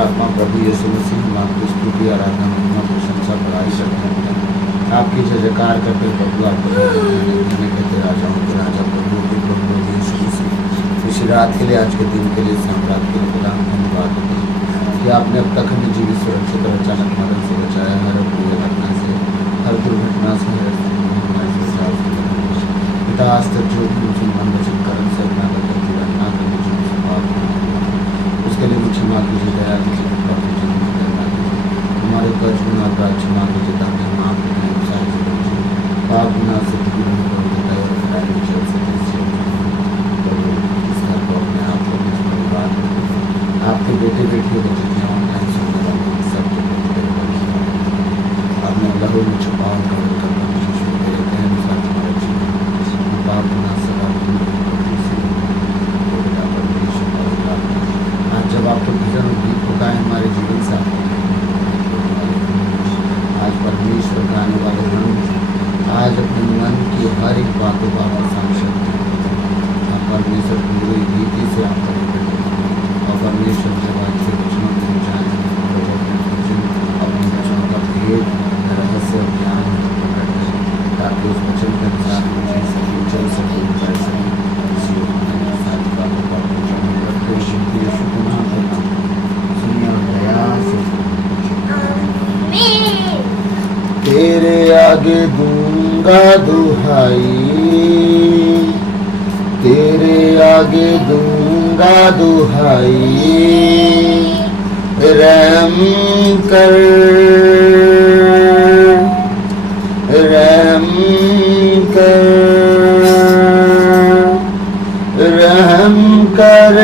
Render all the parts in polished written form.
आत्मा प्रभु यीशु मसीह हम आपकी स्तुति आराधना महिमा प्रशंसा बड़ाई करते हैं, आपकी जय जयकार करते हैं प्रभु। आपको कहते राजाओं के राजा प्रभु के प्रभु यीशु मसीह इस रात के लिए, आज के दिन के लिए, रात के लिए खुदा धन्यवाद देते हैं कि आपने अब तक हमें जीवित सुरक्षित और अचानक मदद से बचाया, हर अप्रिय घटना से, हर दुर्घटना से, हर पिता आज तक जो भी मुसलमान वचन कर्म से अपना करके जीवन ना करने जो समाप्त उसके लिए मुझे क्षमा कीजिए, दया कीजिए, कृपा कीजिए, करना कीजिए। हमारे कर्ज गुना अपराध क्षमा कीजिए ताकि हम आपके व्यवसाय से बचें, पाप गुना से दूर होता है और खराबी जल से इस घर को अपने आप को इस परिवार को आपके बेटे बेटियों को जितने ऑनलाइन सुनने वाले सबके आपने लहू में छुपाओ कवर करना विशेष मेरे कहने अनुसार हमारे जीवन पाप गुना सदा आज जब आपको भजन और गीत होता है हमारे जीवन से आज परमेश्वर का आने वाले रंग आज अपने मन की हर एक बातों का आप सांसद आप परमेश्वर पूरी रीति से आप और परमेश्वर जब आज से वचनों में जाए अपने वचनों का भेद रहस्य ज्ञान ताकि उस वचन के अनुसार मुझे सभी चल सके कर सके सारी बातों का रखते सुनिया प्रयास तेरे आगे दूंगा दुहाई, तेरे आगे दूंगा दुहाई, रहम कर, रहम कर, रहम कर,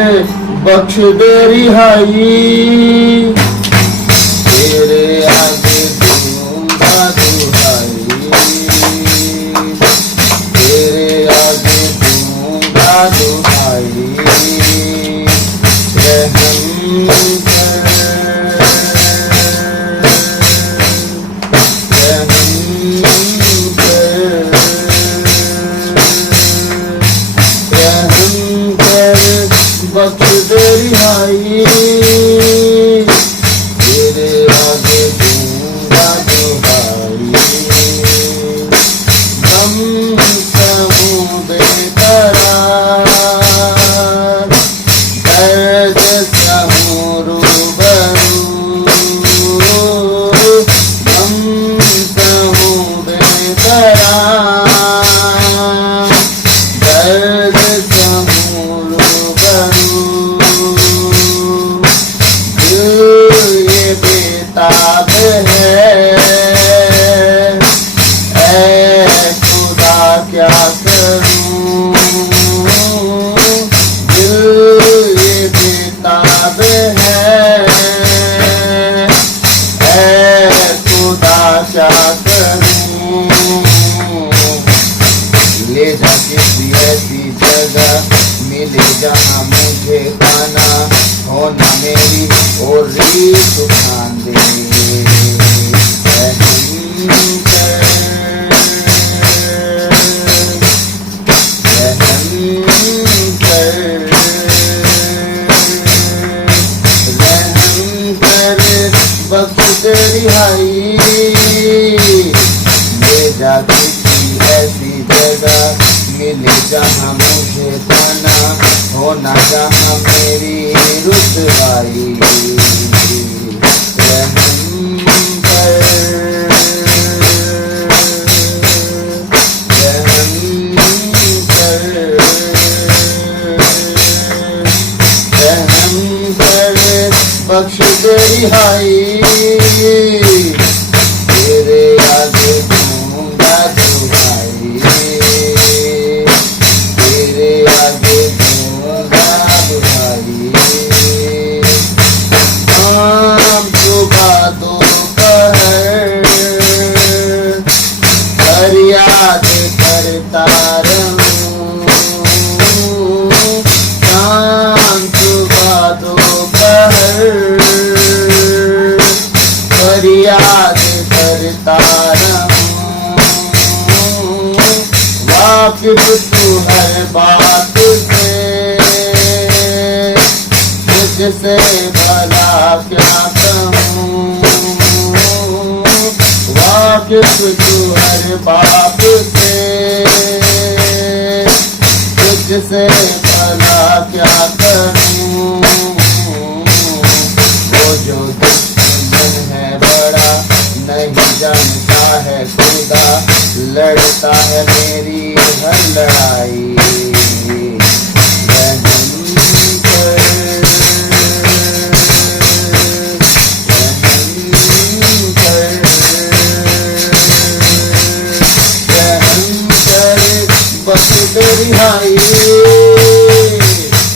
बख्श दे रिहाई, तेरे आगे दूंगा दुहाई, तेरे आगे दूंगा दुहाई, रहम कर, रहम कर, रहम कर, बख्श दे रिहाई, तेरे आगे दूंगा दुहाई, गम सहूं बेकरार, दर्द सहूं रूबरू, गम सहूं बेकरार, दर्द सहूं रूबरू, ये बेताब है, ऐ खुदा क्या करूं, दिल ये बेताब है, ऐ खुदा क्या करूं, ले जा किसी ऐसी जगह मिले जहाँ मुझे पाना हो ना मेरी और रीत उठान दे, रहम कर, रहम कर, रहम कर, बख्श दे रिहाई, ले जा किसी ऐसी जगह मिले जहाँ मुझे पाना हो ना जहाँ मेरी रुसवाई, रहम कर, रहम कर, रहम कर, बख्श दे रिहाई, तेरे आगे दूंगा दुहाई, तेरे आगे दूंगा दुहाई, शाम सुबह दोपहर फरियाद करता रहूं, शाम सुबह दोपहर फरियाद करता रहूं, वाकिफ तू हर बात से, मुझसे भला क्या कहूँ, वाकिफ तू हर बात से, तुझसे भला क्या करूँ। वो जो दुश्मन है बड़ा नहीं जानता है खुदा, लड़ता है मेरी हर लड़ाई। बस तेरी हाई,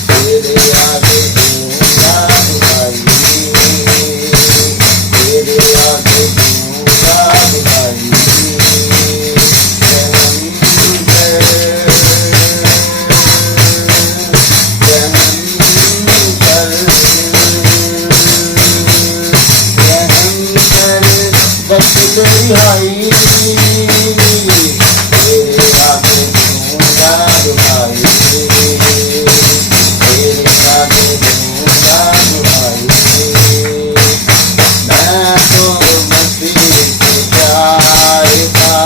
तेरे आगे दूंगा दुहाई, तेरे आगे दूंगा दुहाई। बस तेरी हाई, तेरे आगे दूंगा दुहाई, तेरे आगे दूंगा दुहाई। मैं तो मसीह के प्यार का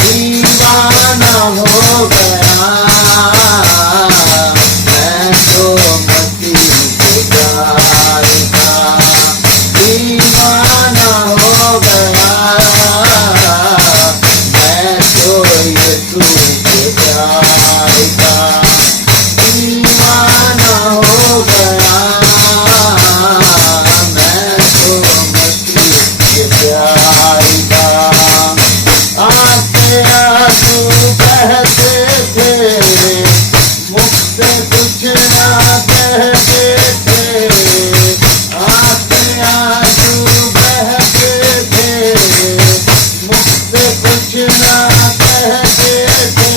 दीवाना हो गया, मैं तो मसीह के प्यार का दीवाना हो गया। मैं तो यीशु के प्यार का दीवाना हो गया, मैं तो मसीह के प्यार का। आंखें आंसू बहते थे, मुझसे कुछ ना कहते थे। आंखें आंसू बहते थे, मुझसे कुछ ना कहते थे।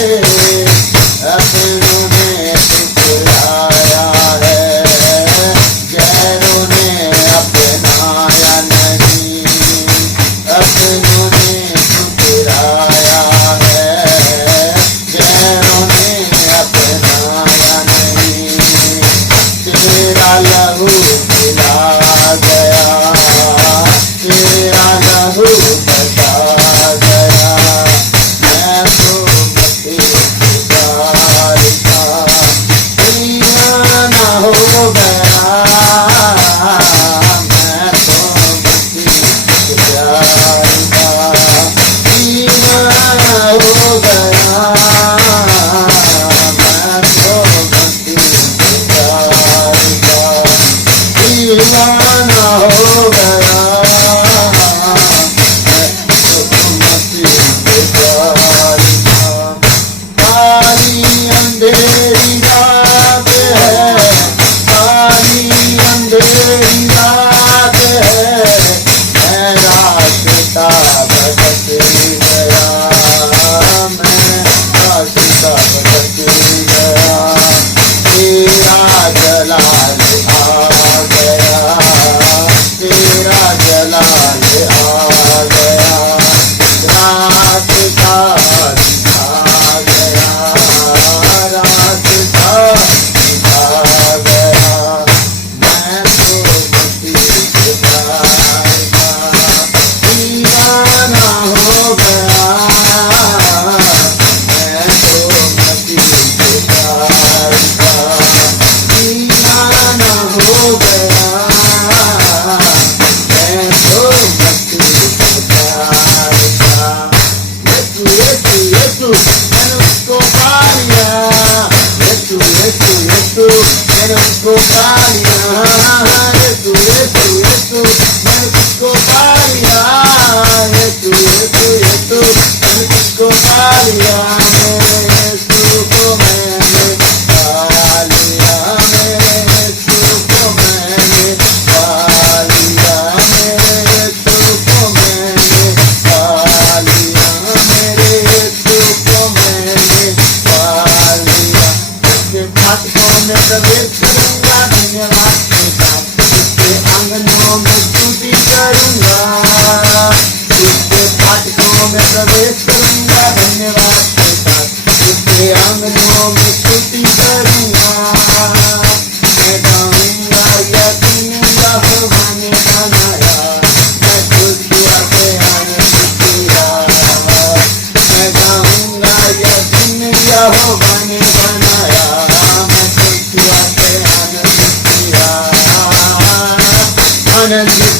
अपनों ने ठुकराया है, गैरों ने अपनाया नहीं। अपनों ने ठुकराया है, गैरों ने अपनाया नहीं। तेरा लहू पिला गया, तेरा लहू बचा गया। मैं तो मसीह के प्यार का दीवाना हो गया, मैं तो मसीह के प्यार का दीवाना हो गया। मैं तो मसीह के प्यार का दीवाना हो गया, मैं तो मसीह के प्यार का। काली अंधेरी रात है, काली अंधेरी रात है। मैं रास्ता भटक गया, मैं रास्ता भटक गया। तेरा जलाल आ गया, तेरा जलाल आ गया। रास्ता आ गया, रास्ता आ गया। मैं तो मसीह के प्यार का दीवाना हो गया, मैं तो मसीह के प्यार का दीवाना हो गया। मैं तो मसीह के प्यार का। यीशु यीशु यीशु मैंने उसको पा लिया, यीशु यीशु यीशु मैंने उसको पा लिया। यीशु यीशु यीशु मैंने उसको पा लिया, यीशु यीशु यीशु मैंने उसको पा लिया। यीशु को मैंने पा लिया, यीशु को मैंने पा लिया, यीशु को मैंने पा लिया, मेरे यीशु को मैंने पा लिया। उसके फाटकों में प्रवेश करूंगा धन्यवाद के साथ, उसके आंगनों में स्तुति करूंगा। उसके फाटकों में प्रवेश करूंगा धन्यवाद के साथ, उसके आंगनों में स्तुति करूंगा। मैं गाऊंगा या सुनूंगा यहोवा ने बनाया, मैं खुशियों से आनंदित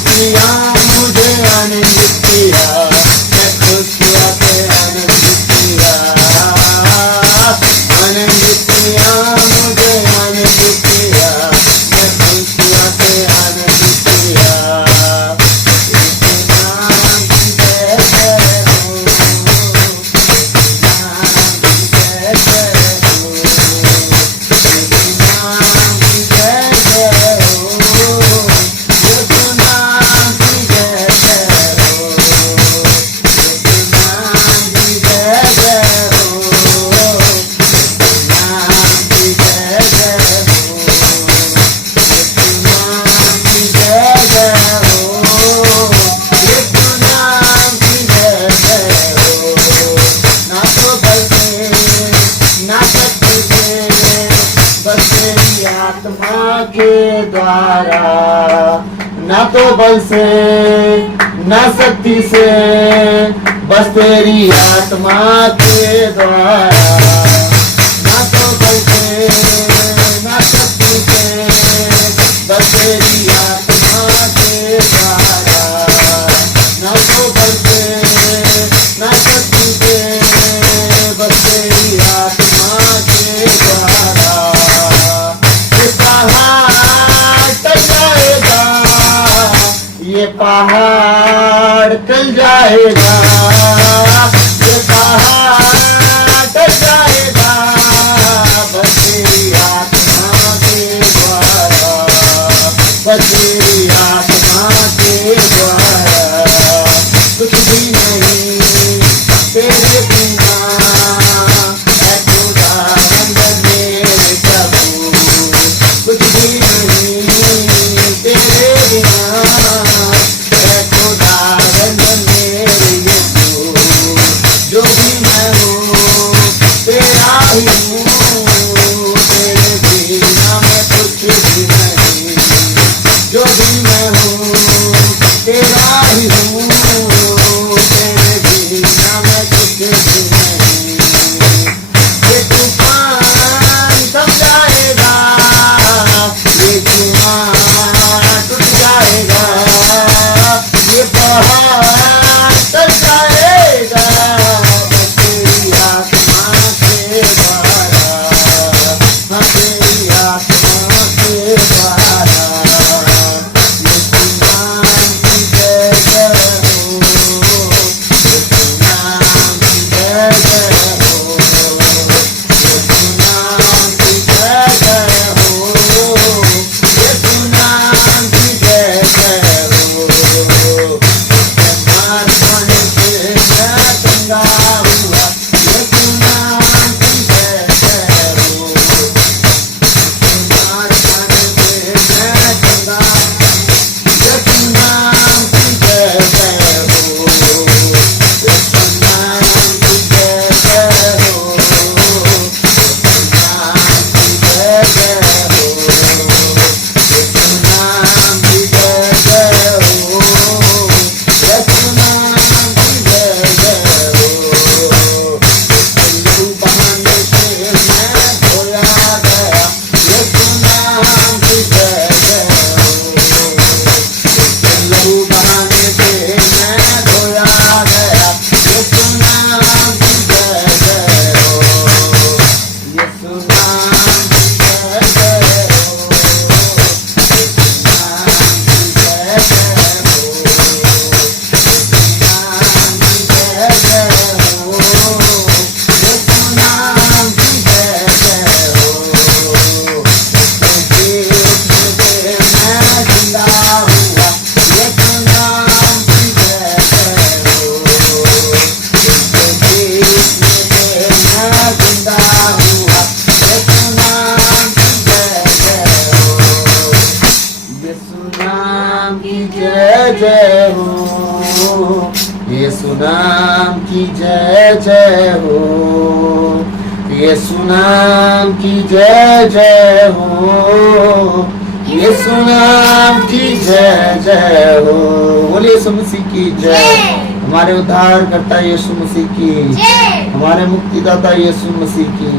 किया, मुझे आनंदित किया, मैं खुशियों से आनंदित किया, आनंदित किया, मुझे आनंदित किया, मैं खुशियों से आनंदित किया। आत्मा के द्वारा, ना तो बल से ना शक्ति से, बस तेरी आत्मा के द्वारा, ना तो बल से ना शक्ति से, बस तेरी आत्मा के द्वारा, ना तो बल से ना शक्ति से, बस तेरी आत्मा के द्वारा। ये पहाड़ टल जाएगा, ये पहाड़ टल जाएगा, बस तेरी आत्मा के द्वारा, बस तेरी आत्मा के द्वारा। कुछ भी नहीं तेरे बिना है खुदावंद मेरे प्रभु, कुछ भी नहीं तेरे बिना है खुदावंद मेरे यीशु। जो भी मैं हूँ तेरा ही हूँ, तेरे बिना मैं कुछ भी नहीं। जो भी मैं हूँ तेरा ही हूँ, तेरे बिना मैं कुछ भी नहीं। ये तूफान थम जाएगा, ये तूफान टूट जाएगा, ये पहाड़ टल जाएगा, बस तेरी आत्मा के द्वारा, हाँ तेरी आत्मा के द्वारा। यीशु नाम की जय जय हो, यीशु नाम की जय जय हो, यीशु नाम की जय जय हो, यीशु नाम की जय जय हो। बीमार होने से मैं चंगा हुआ, यीशु नाम की जय जय हो। बीमार होने से मैं चंगा, यीशु नाम की जय जय हो, यीशु नाम की जय जय हो, यीशु नाम की जय जय हो, यीशु नाम की जय जय हो, यीशु नाम की जय जय हो। लहू बहाने से मैं धोया गया, यीशु नाम की जय जय हो। लहू बहाने से मैं धोया गया, यीशु नाम की जय जय हो, यीशु नाम की जय जय हो, यीशु नाम की जय जय हो, यीशु नाम की जय जय हो, यीशु नाम की जय जय हो। मैं जिंदा हुआ, यीशु नाम की जय जय हो। मैं जिंदा हुआ, यीशु नाम की जय जय हो, यीशु नाम की जय जय हो, यीशु नाम की जय जय हो, यीशु नाम की जय जय हो, यीशु नाम की जय जय हो। बोलिए यीशु मसीह की जय। हमारे उद्धारकर्ता यीशु मसीह की, हमारे मुक्तिदाता यीशु मसीह की,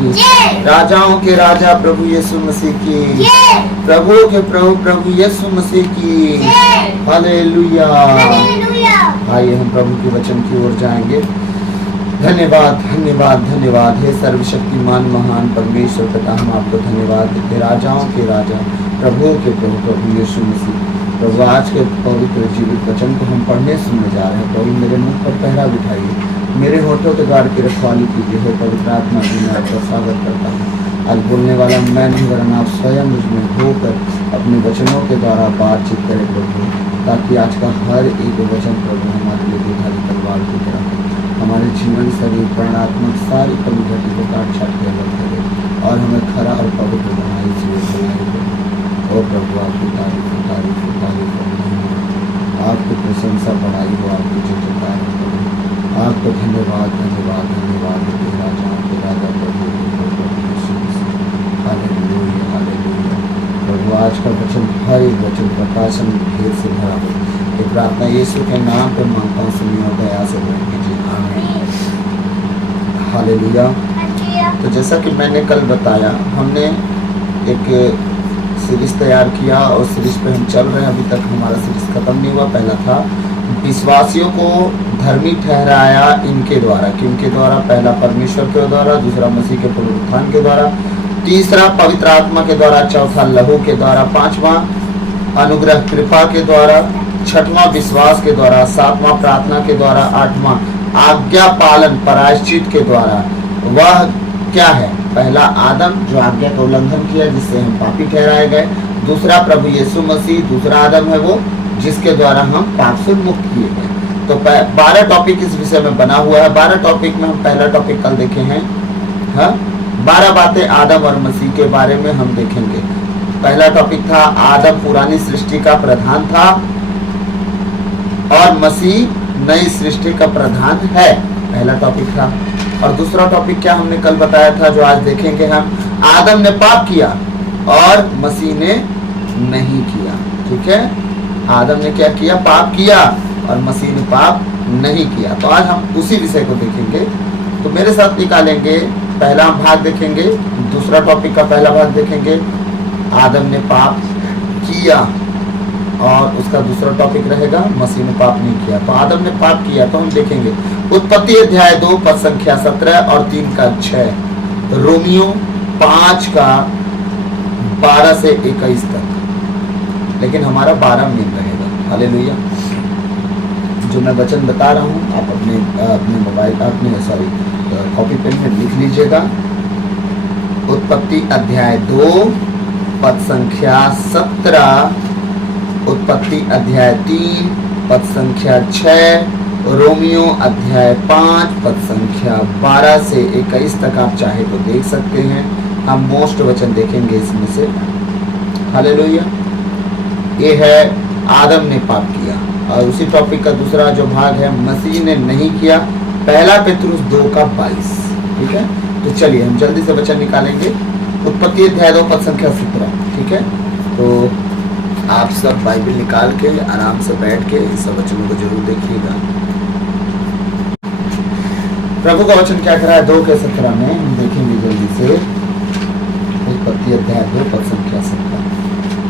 राजाओं के राजा प्रभु यीशु मसीह की, प्रभु के प्रभु प्रभु यीशु मसीह की। हालेलुया। आइए हम प्रभु के वचन की ओर जाएंगे। धन्यवाद धन्यवाद धन्यवाद हे सर्वशक्तिमान महान परमेश्वर पिता, हम आपको धन्यवाद देते, राजाओं के राजा प्रभु के प्रभु प्रभु यीशु मसीह। प्रभु आज के पवित्र जीवित वचन को हम पढ़ने सुनने जा रहे हैं। प्रभु मेरे मुख पर पहरा बिठाइए, मेरे होठों के द्वार की रखवाली कीजिए। हे पवित्र आत्मा की मैं आपका स्वागत करता हूँ। आज बोलने वाला मैं नहीं वरन आप स्वयं मुझमें होकर अपने वचनों के द्वारा बातचीत करें प्रभु, ताकि आज का हर एक वचन प्रभु हमारे लिए दुधारी तलवार की तरह हो, हमारे जीवन शरीर प्राणात्मक सारी कमी घटी को काट छाट के अलग करे और हमें खरा और पवित्र बनाई जीवन ओ प्रभु आपकी तारीफ तारीफ तारीफ आपकी प्रशंसा बढ़ाई हो, आपकी जयकार हो। आपको धन्यवाद धन्यवाद धन्यवाद देते राजाओं के राजा प्रभु हालेलुया हालेलुया। प्रभु आज का वचन हर एक वचन प्रकाशन भेद से भरा हो। ये प्रार्थना यीशु के नाम पर मांगता हूँ, सुनिए और दया से ग्रहण कीजिए, आमीन हालेलुया। तो जैसा कि मैंने कल बताया, हमने एक सीरीज तैयार किया और सीरीज पे हम चल रहे हैं। अभी तक हमारा सीरीज खत्म नहीं हुआ। पहला था विश्वासियों को धर्मी ठहराया इनके द्वारा, किनके द्वारा? पहला परमेश्वर के द्वारा, दूसरा मसीह के पुनरुत्थान के द्वारा, तीसरा पवित्र आत्मा के द्वारा, चौथा लहू के द्वारा, पांचवा अनुग्रह कृपा के द्वारा, छठवां विश्वास के द्वारा, सातवां प्रार्थना के द्वारा, आठवां आज्ञा पालन प्रायश्चित के द्वारा। वह क्या है? पहला आदम जो आज्ञा का उल्लंघन किया जिससे हम पापी ठहराए गए, दूसरा प्रभु यीशु मसीह, दूसरा आदम है वो जिसके द्वारा हम पाप से मुक्त किए गए। तो 12 टॉपिक इस विषय में बना हुआ है। 12 टॉपिक में हम पहला टॉपिक कल देखे हैं, हाँ 12 बातें आदम और मसीह के बारे में हम देखेंगे। पहला टॉपिक था आदम पुरानी सृष्टि का प्रधान था और मसीह नई सृष्टि का प्रधान है, पहला टॉपिक था। और दूसरा टॉपिक क्या हमने कल बताया था जो आज देखेंगे हम? आदम ने पाप किया और मसीह ने नहीं किया। ठीक है, आदम ने क्या किया? पाप किया और मसीह ने पाप नहीं किया। तो आज हम उसी विषय को देखेंगे। तो मेरे साथ निकालेंगे, पहला भाग देखेंगे, दूसरा टॉपिक का पहला भाग देखेंगे आदम ने पाप किया और उसका दूसरा टॉपिक रहेगा मसीह ने पाप नहीं किया। तो आदम ने पाप किया तो हम देखेंगे उत्पत्ति अध्याय 2 पद संख्या 17 और 3 का 6, रोमियो 5 का 12 से 21 तक, लेकिन हमारा 12 मेन रहेगा। हालेलुया। जो मैं वचन बता रहा हूँ आप अपने मोबाइल कॉपी पेन में लिख लीजिएगा। उत्पत्ति अध्याय 2 पद संख्या 17, उत्पत्ति अध्याय 3 पद संख्या 6, रोमियो अध्याय 5 पद संख्या 12 से 21 तक आप चाहे तो देख सकते हैं। हम मोस्ट वचन देखेंगे इसमें से। हालेलुया। ये है आदम ने पाप किया और उसी टॉपिक का दूसरा जो भाग है मसीह ने नहीं किया, पहला पेतरुस 2 का 22। ठीक है, तो चलिए हम जल्दी से वचन निकालेंगे। उत्पत्ति अध्याय 2 पद संख्या 17। ठीक है, तो आप सब बाइबल निकाल के आराम से बैठ के इस वचनों को जरूर देखिएगा। प्रभु का वचन क्या कह रहा है? 2 के 17 में हम देखेंगे जल्दी से। उत्पत्ति अध्याय 2 पद संख्या 17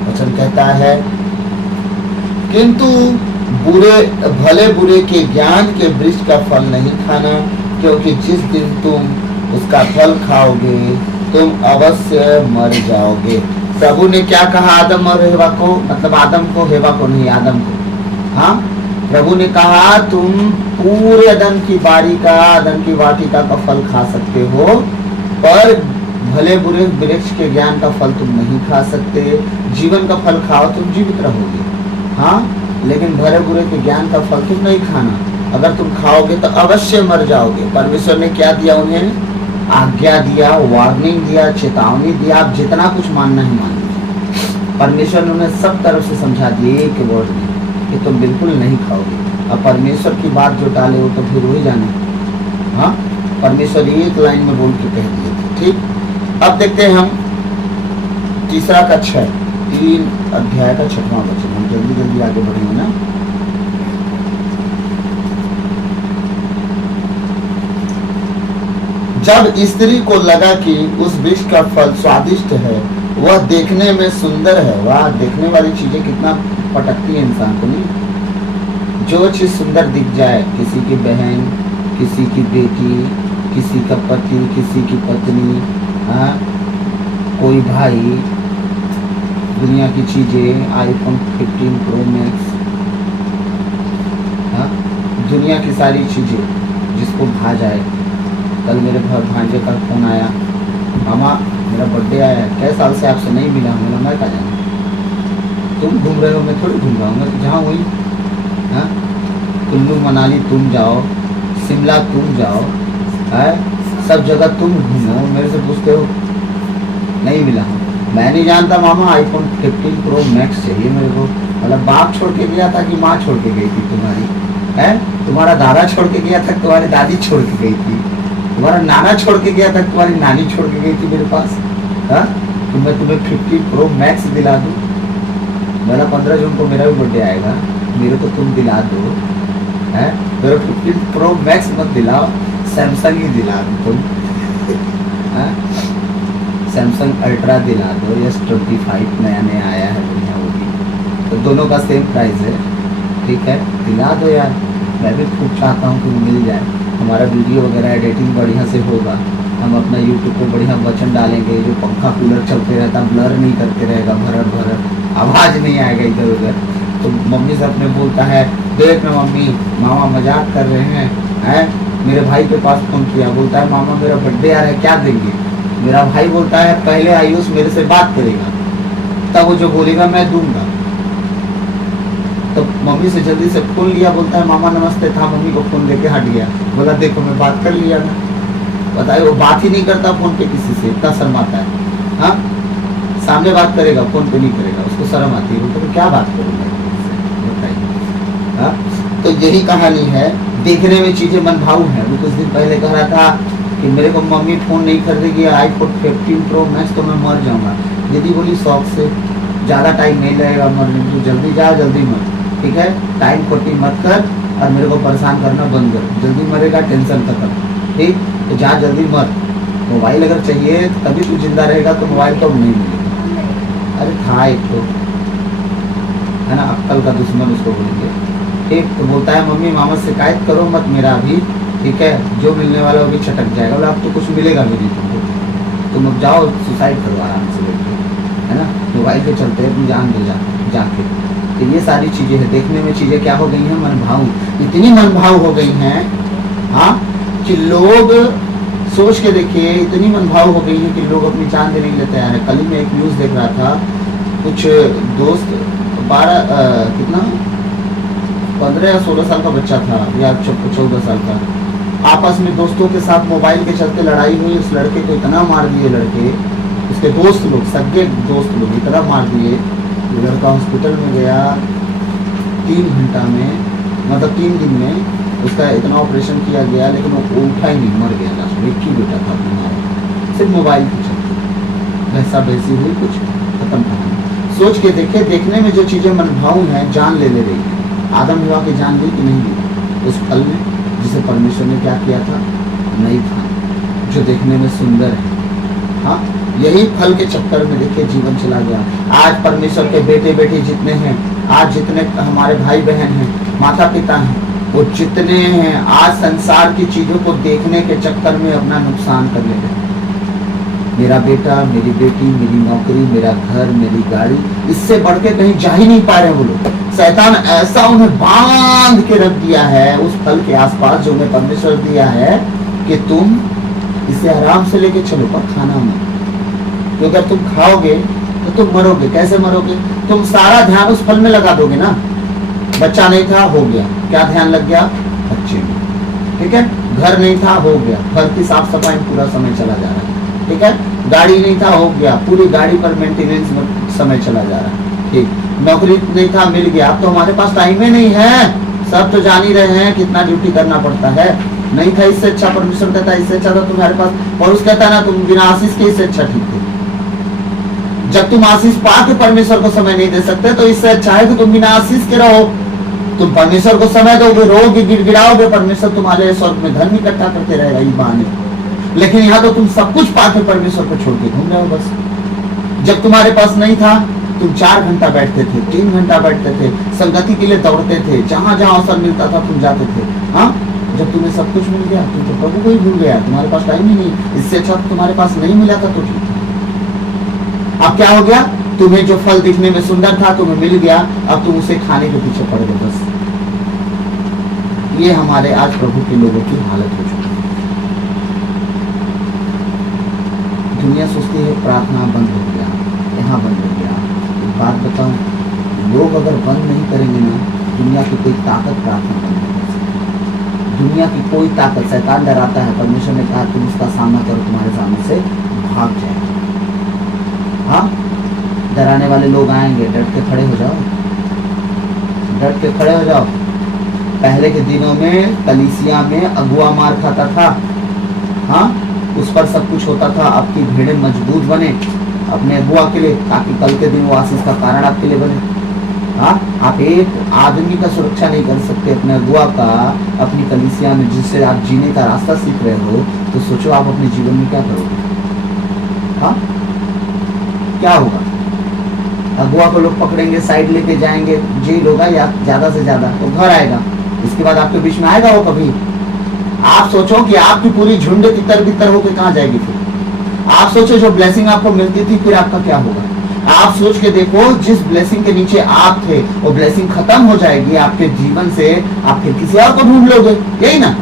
वचन कहता है, किंतु भले बुरे के ज्ञान के वृक्ष का फल नहीं खाना, क्योंकि जिस दिन तुम उसका फल खाओगे तुम अवश्य मर जाओगे। प्रभु ने क्या कहा आदम और हेवा को? मतलब आदम को, हेवा को नहीं, आदम को। हाँ, प्रभु ने कहा तुम पूरे अदन की बारिका, अदन की वाटिका का फल खा सकते हो, पर भले बुरे वृक्ष के ज्ञान का फल तुम नहीं खा सकते। जीवन का फल खाओ तुम जीवित रहोगे, हाँ, लेकिन भले बुरे के ज्ञान का फल तुम नहीं खाना। अगर तुम खाओगे तो अवश्य मर जाओगे। परमेश्वर ने क्या दिया? उन्हें आज्ञा दिया, वार्निंग दिया, चेतावनी दिया। आप जितना कुछ मानना है मान लीजिए। परमेश्वर ने उन्हें सब तरफ से समझा दिए एक वर्ड में कि तुम बिल्कुल नहीं खाओगे। अब परमेश्वर की बात जो डाले हो तो फिर वही जाने। हाँ, परमेश्वर एक लाइन में बोल के कह दिए थे। ठीक, अब देखते हैं हम तीसरा का 6, 3 अध्याय का 6वां वचन। हम जल्दी जल्दी आगे बढ़ेंगे ना। जब स्त्री को लगा कि उस वृक्ष का फल स्वादिष्ट है, वह देखने में सुंदर है, वह देखने वाली चीजें कितना पटकती है इंसान को नहीं। जो चीज सुंदर दिख जाए, किसी की बहन, किसी की बेटी, किसी का पति, किसी की पत्नी, हाँ, कोई भाई, दुनिया की चीजें, आईफोन 15 प्रो मैक्स, हाँ, दुनिया की सारी चीजें जिसको भा जाए। कल मेरे भांजे का फोन आया, मामा मेरा बर्थडे आया है, कई साल से आपसे नहीं मिला, मैं कहा जाना, तुम घूम रहे हो, मैं थोड़ी घूम रहा हूँ, मैं तो जहाँ हुई, हाँ, कुल्लू मनाली तुम जाओ, शिमला तुम जाओ, है, सब जगह तुम घूमो, मेरे से पूछते हो नहीं मिला। मैं नहीं जानता मामा, आईफोन 15 प्रो मैक्स चाहिए मेरे को। मतलब बाप छोड़ के गया था कि माँ छोड़ के गई थी तुम्हारी, है, तुम्हारा दादा छोड़ के गया था, तुम्हारी दादी छोड़ के गई थी, तुम्हारा नाना छोड़ के गया था, तुम्हारी नानी छोड़ के गई थी मेरे पास, हाँ, तो मैं तुम्हें 15 प्रो मैक्स दिला दूँ। मेरा 15 जून को मेरा भी बर्थडे आएगा, मेरे को तुम दिला दो, है, मेरा 15 प्रो मैक्स मत दिलाओ, सैमसंग ही दिला दो तुम, सैमसंग अल्ट्रा दिला दो, S25 नया नया आया है, बढ़िया होगी, तो दोनों का सेम प्राइस है, ठीक है, दिला दो यार। मैं भी खूब चाहता हूँ कि वो मिल जाए, हमारा वीडियो वगैरह एडिटिंग बढ़िया से होगा, हम अपना यूट्यूब पे बढ़िया वचन डालेंगे, जो पंखा कूलर चलते रहता ब्लर नहीं करते रहेगा, भरर भरर आवाज़ नहीं आएगा इधर उधर। तो मम्मी से अपने बोलता है, देख ना मम्मी, मामा मजाक कर रहे हैं, मेरे भाई के पास फ़ोन किया, बोलता है मामा मेरा बर्थडे आ रहा है, क्या देंगे। मेरा भाई बोलता है पहले आयुष मेरे से बात करेगा, तब वो जो बोलेगा मैं दूंगा। तो मम्मी से जल्दी से फोन लिया, बोलता है मामा नमस्ते था, मम्मी को फोन लेके हट गया, बोला देखो मैं बात कर लिया ना। बताइए, वो बात ही नहीं करता फोन पे किसी से, इतना शर्माता है, हाँ, सामने बात करेगा फोन पे नहीं करेगा, उसको शर्म आती है, तो क्या बात करूँगा, बताइए, हाँ। तो यही कहानी है, देखने में चीजें मनभाऊ हैं। वो कुछ दिन पहले कह रहा था कि मेरे को मम्मी फ़ोन नहीं खरीदेगी, आईफोन 15 प्रो मैक्स, तो मैं मर जाऊंगा। यदि बोली शौक से, ज़्यादा टाइम नहीं लगेगा मरने में, जल्दी जा जल्दी मर, ठीक है, टाइम खोटी मत कर और मेरे को परेशान करना बंद कर, जल्दी मरेगा टेंशन खत्म, ठीक, तो जा जल्दी मर। मोबाइल अगर चाहिए तभी तू जिंदा रहेगा, तो मोबाइल तो नहीं मिलेगा। अरे था एक तो, है ना, अक्कल का दुश्मन उसको बोलेंगे, ठीक। तो बोलता है मम्मी मामा शिकायत करो मत मेरा अभी, ठीक है, जो मिलने वाला वो भी छटक जाएगा, बोला अब तो कुछ मिलेगा भी नहीं तुमको, तुम अब जाओ सुसाइड करो आराम से बैठ, है ना, मोबाइल के चलते तुम जान दो जाके। तो ये सारी चीज़ें हैं, देखने में चीज़ें क्या हो गई हैं, मनभाऊ, इतनी मनभाऊ हो गई हैं, हाँ, कि लोग सोच के देखिए, इतनी मनभाऊ हो गई है कि लोग अपनी जान देने के लिए तैयार है। कल ही मैं एक न्यूज़ देख रहा था, कुछ दोस्त 15 या 16 साल का बच्चा था, या 14 साल का, आपस में दोस्तों के साथ मोबाइल के चलते लड़ाई हुई, उस लड़के को इतना मार दिए लड़के, उसके दोस्त लोग, सगे दोस्त लोग इतना मार दिए, लड़का हॉस्पिटल में गया, 3 घंटा में, मतलब 3 दिन में उसका इतना ऑपरेशन किया गया, लेकिन वो उठा ही नहीं, मर गया लास्ट में, एक ही बेटा था अपना, सिर्फ मोबाइल के चलते वैसा वैसी हुई, कुछ खत्म कहानी। सोच के देखे, देखने में जो चीज़ें मनभाऊ हैं, जान ले रही है। आदम हुआ की जान ली कि नहीं ली उस फल में, जिसे परमेश्वर ने क्या किया था, नहीं था, जो देखने में सुंदर है, हाँ, यही फल के चक्कर में देखिए जीवन चला गया। आज परमेश्वर के बेटे बेटी जितने हैं, आज जितने हमारे भाई बहन हैं, माता पिता हैं, वो जितने हैं, आज संसार की चीजों को देखने के चक्कर में अपना नुकसान कर ले रहे हैं। मेरा बेटा, मेरी बेटी, मेरी नौकरी, मेरा घर, मेरी गाड़ी, इससे बढ़ के कहीं जा ही नहीं पा रहे वो लोग। शैतान ऐसा उन्हें बांध के रख दिया है उस फल के आसपास जो उन्हें परमेश्वर दिया है, कि तुम इसे आराम से लेके चलो, पर खाना मत, तो अगर तुम खाओगे तो तुम मरोगे। कैसे मरोगे? तुम सारा ध्यान उस फल में लगा दोगे ना। बच्चा नहीं था, हो गया, क्या ध्यान लग गया? बच्चे में, ठीक है। घर नहीं था, हो गया, घर की साफ सफाई में पूरा समय चला जा रहा है, ठीक है। गाड़ी नहीं था, हो गया, पूरी गाड़ी पर मेंटेनेंस में समय चला जा रहा है, ठीक। नौकरी नहीं था, मिल गया, अब तो हमारे पास टाइम ही नहीं है। सब तो जान ही रहे हैं कितना ड्यूटी करना पड़ता है। नहीं था, इससे अच्छा परमेश्वर कहता है, इससे अच्छा था तुम्हारे पास। पौलुस कहता ना, तुम बिना आशीष के इससे अच्छा ठीक थे। जब तुम आशीष पा के परमेश्वर को समय नहीं दे सकते, तो इससे अच्छा है कि तुम बिना आशीष के रहो। तुम परमेश्वर को समय दोगे, रोगे, गिड़गिड़ाओगे, परमेश्वर तुम्हारे स्वर्ग में धन इकट्ठा करते रहेगा, ये बहाने। लेकिन यहाँ तो तुम सब कुछ पाके परमेश्वर को छोड़ के घूम रहे हो बस। जब तुम्हारे पास नहीं था तुम 4 घंटा बैठते थे, 3 घंटा बैठते थे, संगति के लिए दौड़ते थे, जहां जहां अवसर मिलता था तुम जाते थे। हाँ, जब तुम्हें सब कुछ मिल गया तुम तो प्रभु को ही भूल गया, तुम्हारे पास टाइम ही नहीं। इससे अच्छा तुम्हारे पास नहीं मिला था तो ठीक था। अब क्या हो गया, तुम्हें जो फल दिखने में सुंदर था तुम्हें मिल गया, अब तुम उसे खाने के पीछे पड़ गए बस। ये हमारे आज प्रभु के लोगों की हालत हो चुकी है। दुनिया सोचती है प्रार्थना बंद हो गया, यहाँ बंद हो गया। एक बात बताऊं, लोग अगर बंद नहीं करेंगे ना, दुनिया की कोई ताकत प्रार्थना बंद नहीं कर सकती। दुनिया की कोई ताकत, शैतान डराता है, परमेश्वर ने कहा तुम उसका सामना करो, तुम्हारे सामने से भाग जाएगा। हाँ, डराने वाले लोग आएंगे, डट के खड़े हो जाओ, डट के खड़े हो जाओ। पहले के दिनों में कलीसिया में अगुआ मार खाता था, हाँ, उस पर सब कुछ होता था। आपकी भीड़ें मजबूत बने अपने अगुआ के लिए, ताकि कल के दिन वो आशीष का कारण आपके लिए बने। हाँ, आप एक आदमी का सुरक्षा नहीं कर सकते अपने अगुआ का अपनी कलीसिया में, जिससे आप जीने का रास्ता सीख रहे हो, तो सोचो आप अपने जीवन में क्या करोगे। हाँ, क्या होगा? अगुआ को लोग पकड़ेंगे, साइड लेके जाएंगे, जेल होगा या ज्यादा से ज्यादा तो घर आएगा। इसके बाद आपके बीच में आएगा वो कभी? आप सोचो कि आपकी पूरी झुंड तितर बितर होकर कहाँ जाएगी फिर? आप सोचो जो ब्लेसिंग आपको मिलती थी फिर आपका क्या होगा? आप सोच के देखो, जिस ब्लेसिंग के नीचे आप थे वो ब्लेसिंग खत्म हो जाएगी आपके जीवन से, आप फिर किसी और को ढूंढ लोगे, यही ना?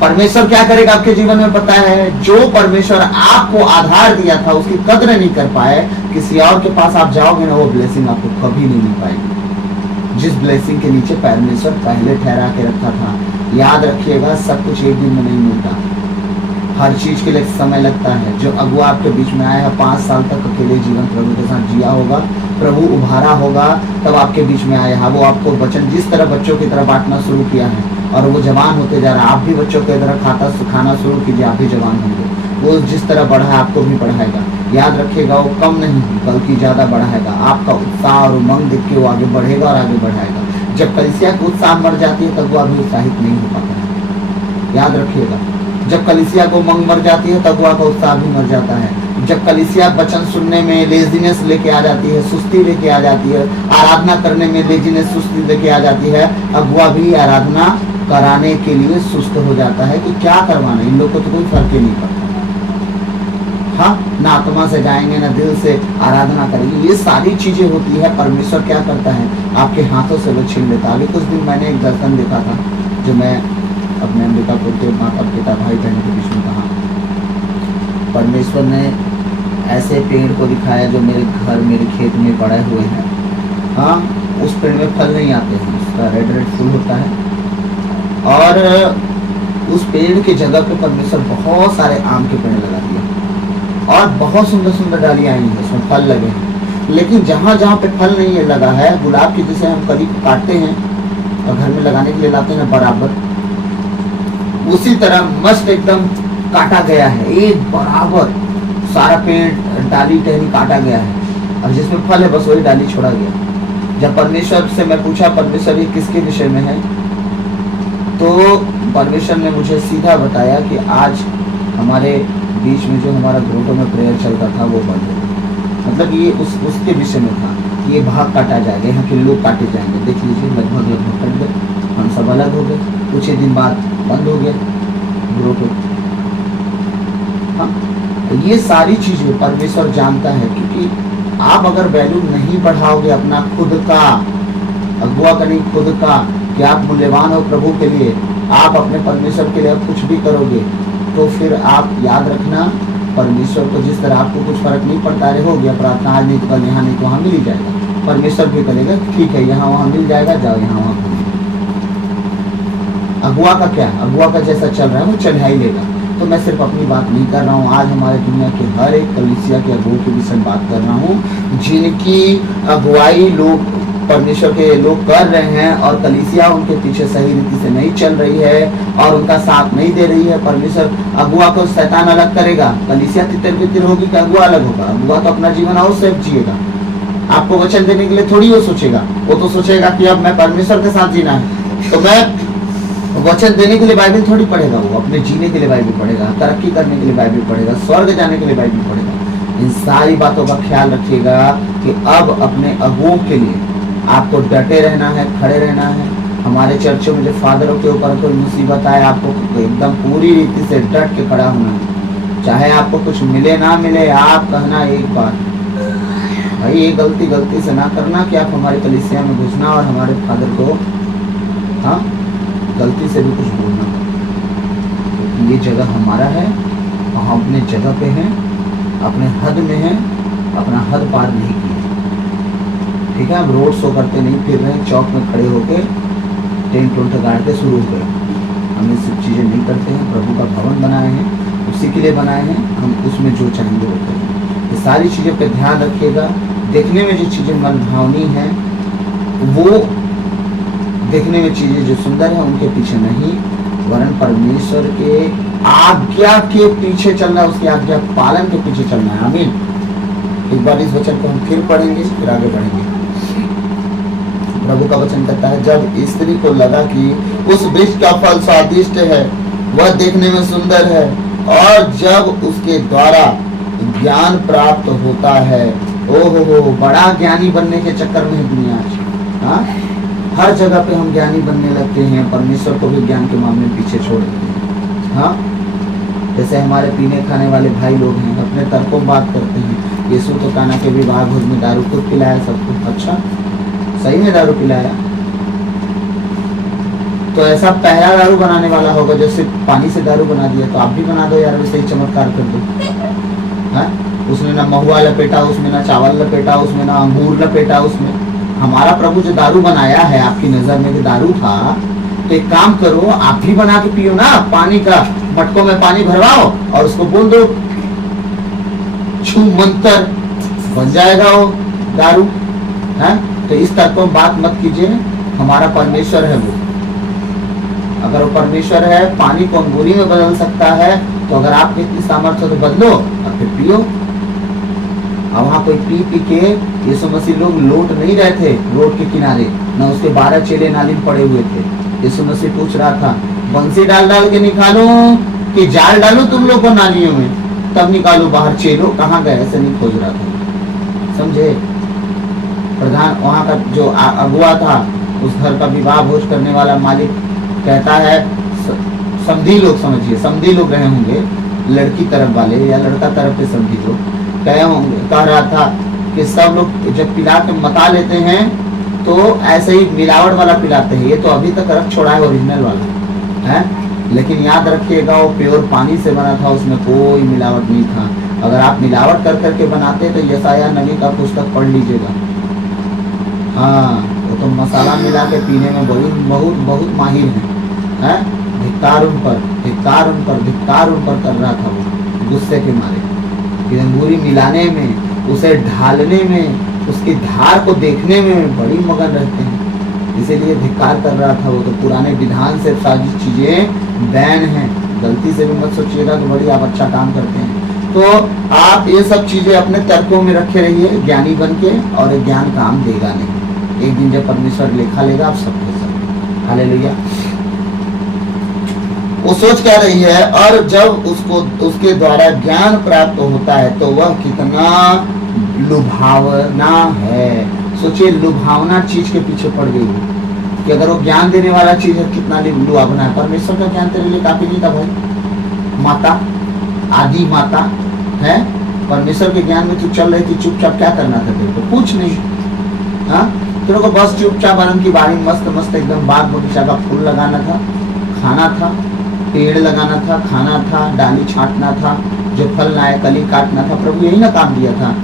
परमेश्वर क्या करेगा आपके जीवन में पता है? जो परमेश्वर आपको आधार दिया था उसकी कदर नहीं कर पाए, किसी और के पास आप जाओगे ना, वो ब्लेसिंग आपको कभी नहीं मिल पाएगी। जिस ब्लेसिंग के नीचे परमेश्वर पहले ठहरा के रखा था। याद रखिएगा, सब कुछ एक दिन में नहीं मिलता, हर चीज के लिए समय लगता है। जो अगुआ आपके बीच में आया है, 5 साल तक अकेले जीवन प्रभु के साथ जिया होगा, प्रभु उभारा होगा, तब आपके बीच में आया है। वो आपको वचन जिस तरह बच्चों की तरह बांटना शुरू किया है, और वो जवान होते जा रहा है। आप भी बच्चों की तरह खाना शुरू कीजिए, आप भी जवान होंगे। वो जिस तरह बढ़ा है आपको भी बढ़ाएगा। याद रखिएगा, वो कम नहीं बल्कि ज्यादा बढ़ाएगा। आपका उत्साह और उमंग देख के वो आगे बढ़ेगा और आगे बढ़ाएगा। जब कलीसिया का उत्साह मर जाती है तब वो अभी उत्साहित नहीं हो पाता है। याद रखिएगा, जब कलीसिया को उमंग मर जाती है तब का उत्साह भी मर जाता है। जब कलीसिया वचन सुनने में लेजीनेस लेके आ जाती है, सुस्ती लेके आ जाती है, आराधना करने में लेजीनेस सुस्ती लेके आ जाती है, अगुआ भी आराधना कराने के लिए सुस्त हो जाता है कि क्या करवाना, इन लोग को तो कोई फर्क ही नहीं पड़ता। हाँ, ना आत्मा से जाएंगे ना दिल से आराधना करेंगे। ये सारी चीजें होती है। परमेश्वर क्या करता है, आपके हाथों से वो छीन लेता है। अभी कुछ दिन मैंने एक दर्शन देखा था, जो मैं अपने अंबिकापुर के माता पिता भाई बहन के बीच में कहा। परमेश्वर ने ऐसे पेड़ को दिखाया जो मेरे घर मेरे खेत में पड़े हुए हैं। हाँ, उस पेड़ में फल नहीं आते हैं, उसका रेड फूल होता है, और उस पेड़ की जगह पे परमेश्वर बहुत सारे आम के पेड़ लगा दिए, और बहुत सुंदर सुंदर डालियां आई हैं, उसमें फल लगे हैं। लेकिन जहाँ जहाँ पे फल नहीं है लगा है, गुलाब की जिसे हम कली को काटते हैं और घर में लगाने के लिए लाते हैं बराबर, उसी तरह मस्त एकदम काटा गया है, एक बराबर सारा पेड़ डाली टहनी काटा गया है, और जिसमें फल है बस वही डाली छोड़ा गया। जब परमेश्वर से मैं पूछा, परमेश्वर ये किसके विषय में है, तो परमेश्वर ने मुझे सीधा बताया कि आज हमारे बीच में जो हमारा ग्रुपों में प्रेयर चलता था वो बंद हो गया। मतलब ये उसके विषय में था, ये भाग काटा जाएगा, यहाँ के लोग काटे जाएंगे। देख लीजिए, लगभग कट गए, हम सब अलग हो गए, कुछ ही दिन बाद बंद हो गया ग्रुप। हाँ, ये सारी चीजें परमेश्वर जानता है, क्योंकि आप अगर वैल्यू नहीं बढ़ाओगे अपना खुद का, अगुआ का नहीं खुद का, कि आप मूल्यवान हो प्रभु के लिए, आप अपने परमेश्वर के लिए कुछ भी करोगे, तो फिर आप याद रखना, परमेश्वर को जिस तरह आपको कुछ फर्क नहीं पड़ता, रहे हो गया प्रार्थना आज नहीं तो कल, यहाँ नहीं तो वहाँ मिल ही जाएगा। परमेश्वर भी करेगा, ठीक है यहाँ वहाँ मिल जाएगा, जाओ यहाँ वहाँ। अगुआ का क्या, अगुआ का जैसा चल रहा है वो चढ़ा ही लेगा। तो मैं सिर्फ अपनी बात नहीं कर रहा हूँ, आज हमारे दुनिया के हर एक कलीसिया के अगुओं के विषय में बात कर रहा हूँ, जिनकी अगुवाई लोग परमेश्वर के लोग कर रहे हैं, और कलीसिया उनके पीछे सही रीति से नहीं चल रही है और उनका साथ नहीं दे रही है। परमेश्वर अगुआ को शैतान अलग करेगा, कलीसिया तितर बितर होगी कि अगुआ अलग होगा। अगुआ तो अपना जीवन और सेफ जिएगा, आपको वचन देने के लिए थोड़ी वो सोचेगा, वो तो सोचेगा कि अब मैं परमेश्वर के साथ जीना है, तो मैं वचन देने के लिए बाइबल थोड़ी पढ़ेगा, वो अपने जीने के लिए बाइबल पढ़ेगा, तरक्की करने के लिए बाइबल पढ़ेगा, स्वर्ग जाने के लिए बाइबल पढ़ेगा। इन सारी बातों का ख्याल रखिएगा कि अब अपने अगुओं के लिए आपको डटे रहना है, खड़े रहना है। हमारे चर्चों में जो फादरों के ऊपर कोई मुसीबत आए, आपको एकदम पूरी रीति से डट के खड़ा होना है। चाहे आपको कुछ मिले ना मिले, आप कहना एक बात, भाई ये गलती से ना करना कि आप हमारी कलीसिया में घुसना और हमारे फादर को हाँ गलती से भी कुछ बोलना, क्योंकि ये जगह हमारा है, हम अपने जगह पे हैं, अपने हद में हैं, अपना हद पार नहीं किया। ठीक है, हम रोड शो करते नहीं फिर रहे, चौक में खड़े होके टेंट उल्ट गाड़ के शुरू हो गए। हम ये सब चीज़ें नहीं करते हैं। प्रभु का भवन बनाए हैं, उसी के लिए बनाए हैं, हम उसमें जो चाहेंगे वो करें। ये सारी चीज़ों पे ध्यान रखिएगा। देखने में जो चीज़ें मन भावनी हैं, वो देखने में चीज़ें जो सुंदर है उनके पीछे नहीं, वरन परमेश्वर के आज्ञा के पीछे चलना है, उसकी आज्ञा पालन के पीछे चलना है। आमीन। एक बार इस वचन को हम फिर पढ़ेंगे, फिर आगे बढ़ेंगे। प्रभु का वचन कहता है, जब स्त्री को लगा कि उस वृक्ष का फल स्वादिष्ट है, वह देखने में सुंदर है, और जब उसके द्वारा ज्ञान प्राप्त होता है, ओहो बड़ा ज्ञानी बनने के चक्कर में है दुनिया आज। हाँ, हर जगह पे हम ज्ञानी बनने लगते हैं, परमेश्वर को भी ज्ञान के मामले में पीछे छोड़ देते हैं। हाँ, जैसे हमारे पीने खाने वाले भाई लोग हैं, अपने तर्कों में बात करते हैं, यीशु तो काना के विवाह भोज में दारू खुद पिलाया सबको। अच्छा, सही में दारू पिलाया? तो ऐसा पहला दारू बनाने वाला होगा जो सिर्फ पानी से दारू बना दिया, तो आप भी बना दो यार, वैसे ही चमत्कार कर दो। हाँ, उसने ना महुआ लपेटा उसमें, ना चावल लपेटा उसमें, ना अंगूर लपेटा उसमें। हमारा प्रभु जो दारू बनाया है आपकी नजर में जो दारू था, तो एक काम करो, आप भी बना के पियो ना। पानी का मटकों में पानी भरवाओ और उसको बोल दो छू मंत्र, बन जाएगा वो दारू। है तो इस तरह को बात मत कीजिए। हमारा परमेश्वर है वो, अगर वो परमेश्वर है, पानी को अंगूरी में बदल सकता है, तो अगर आपके इतनी सामर्थ्य तो बदलो और फिर पियो। अब वहाँ कोई पी के यीशु मसीह लोग लौट नहीं रहे थे रोड के किनारे, न उसके 12 चेले नाली में पड़े हुए थे। यीशु मसीह पूछ रहा था, बंसी डाल डाल के निकालूं कि जाल डालूं तुम लोग को नालियों में, तब निकालू बाहर। चेलो कहाँ गए, ऐसे नहीं खोज रहा था। समझे? प्रधान वहाँ का जो अगुआ था, उस घर का विवाह भोज करने वाला मालिक कहता है, समधी लोग, समझिए समधी लोग रहे होंगे, लड़की तरफ वाले या लड़का तरफ के समधी लोग कहे होंगे, कह रहा था कि सब लोग जब पिला के मता लेते हैं तो ऐसे ही मिलावट वाला पिलाते हैं, ये तो अभी तक रख छोड़ा है ओरिजिनल वाला है। लेकिन याद रखिएगा वो प्योर पानी से बना था, उसमें कोई मिलावट नहीं था। अगर आप मिलावट कर करके बनाते तो यशायाह नबी का पुस्तक पढ़ लीजिएगा। हाँ, वो तो मसाला मिला के पीने में बहुत बहुत माहिर है। धिक्कार उन पर, धिक्कार उन पर, धिक्कार उन पर कर रहा था वो गुस्से के मारे। अंगूरी मिलाने में, उसे ढालने में, उसकी धार को देखने में बड़ी मगन रहते हैं, इसीलिए धिक्कार कर रहा था वो। तो पुराने विधान से सारी चीजें बैन हैं। गलती से भी मत सोचिएगा कि बड़ी आप अच्छा काम करते हैं। तो आप ये सब चीजें अपने तर्कों में रखे रहिए ज्ञानी बन के, और ये ज्ञान काम देगा नहीं। एक दिन जब परमेश्वर लेखा लेगा आप सब हो सकते। हालेलुया। वो सोच क्या रही है, और जब उसको उसके द्वारा ज्ञान प्राप्त होता है तो वह कितना लुभावना है। सोचिए, लुभावना चीज के पीछे पड़ गई कि अगर वो ज्ञान देने वाला चीज है, कितना लुभावना है। परमेश्वर का ज्ञान तेरे लिए काफी नहीं था भाई। माता, आदि माता है, परमेश्वर के ज्ञान में तू चल रही थी, चुपचाप क्या करना था तेरे को? कुछ नहीं। हाँ, तेरे को बस चुपचाप आनंद की बारी मस्त मस्त एकदम बाग बगीचा का फूल लगाना था, खाना था, पेड़ लगाना था, खाना था, डाली छांटना था, जो फल ना आए कली काटना था। प्रभु यही ना काम दिया था,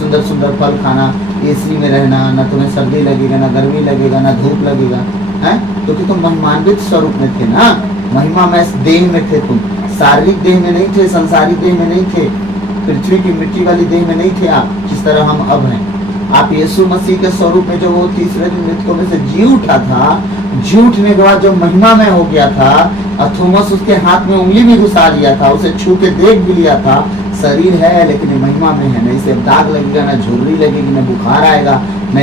सुंदर सुंदर फल खाना, एसी में रहना, ना तुम्हें सर्दी लगेगा, ना गर्मी लगेगा, ना धूप लगेगा, है क्योंकि तुम महिमान्वित स्वरूप में थे ना। महिमा में देह में थे तुम, शारीरिक देह में नहीं थे, संसारिक देह में नहीं थे, पृथ्वी की मिट्टी वाली देह में नहीं थे आप, जिस तरह हम अब हैं। आप यीशु मसीह के स्वरूप में जो वो तीसरे दिन मृतकों में से जी उठा था, जी उठने के बाद जो महिमा में हो गया था, थोमस उसके हाथ में उंगली भी घुसा लिया था, उसे छू के देख भी लिया था। शरीर है लेकिन महिमा में है, नहीं से दाग लगेगा, ना झुर्री लगेगी, ना बुखार आएगा, न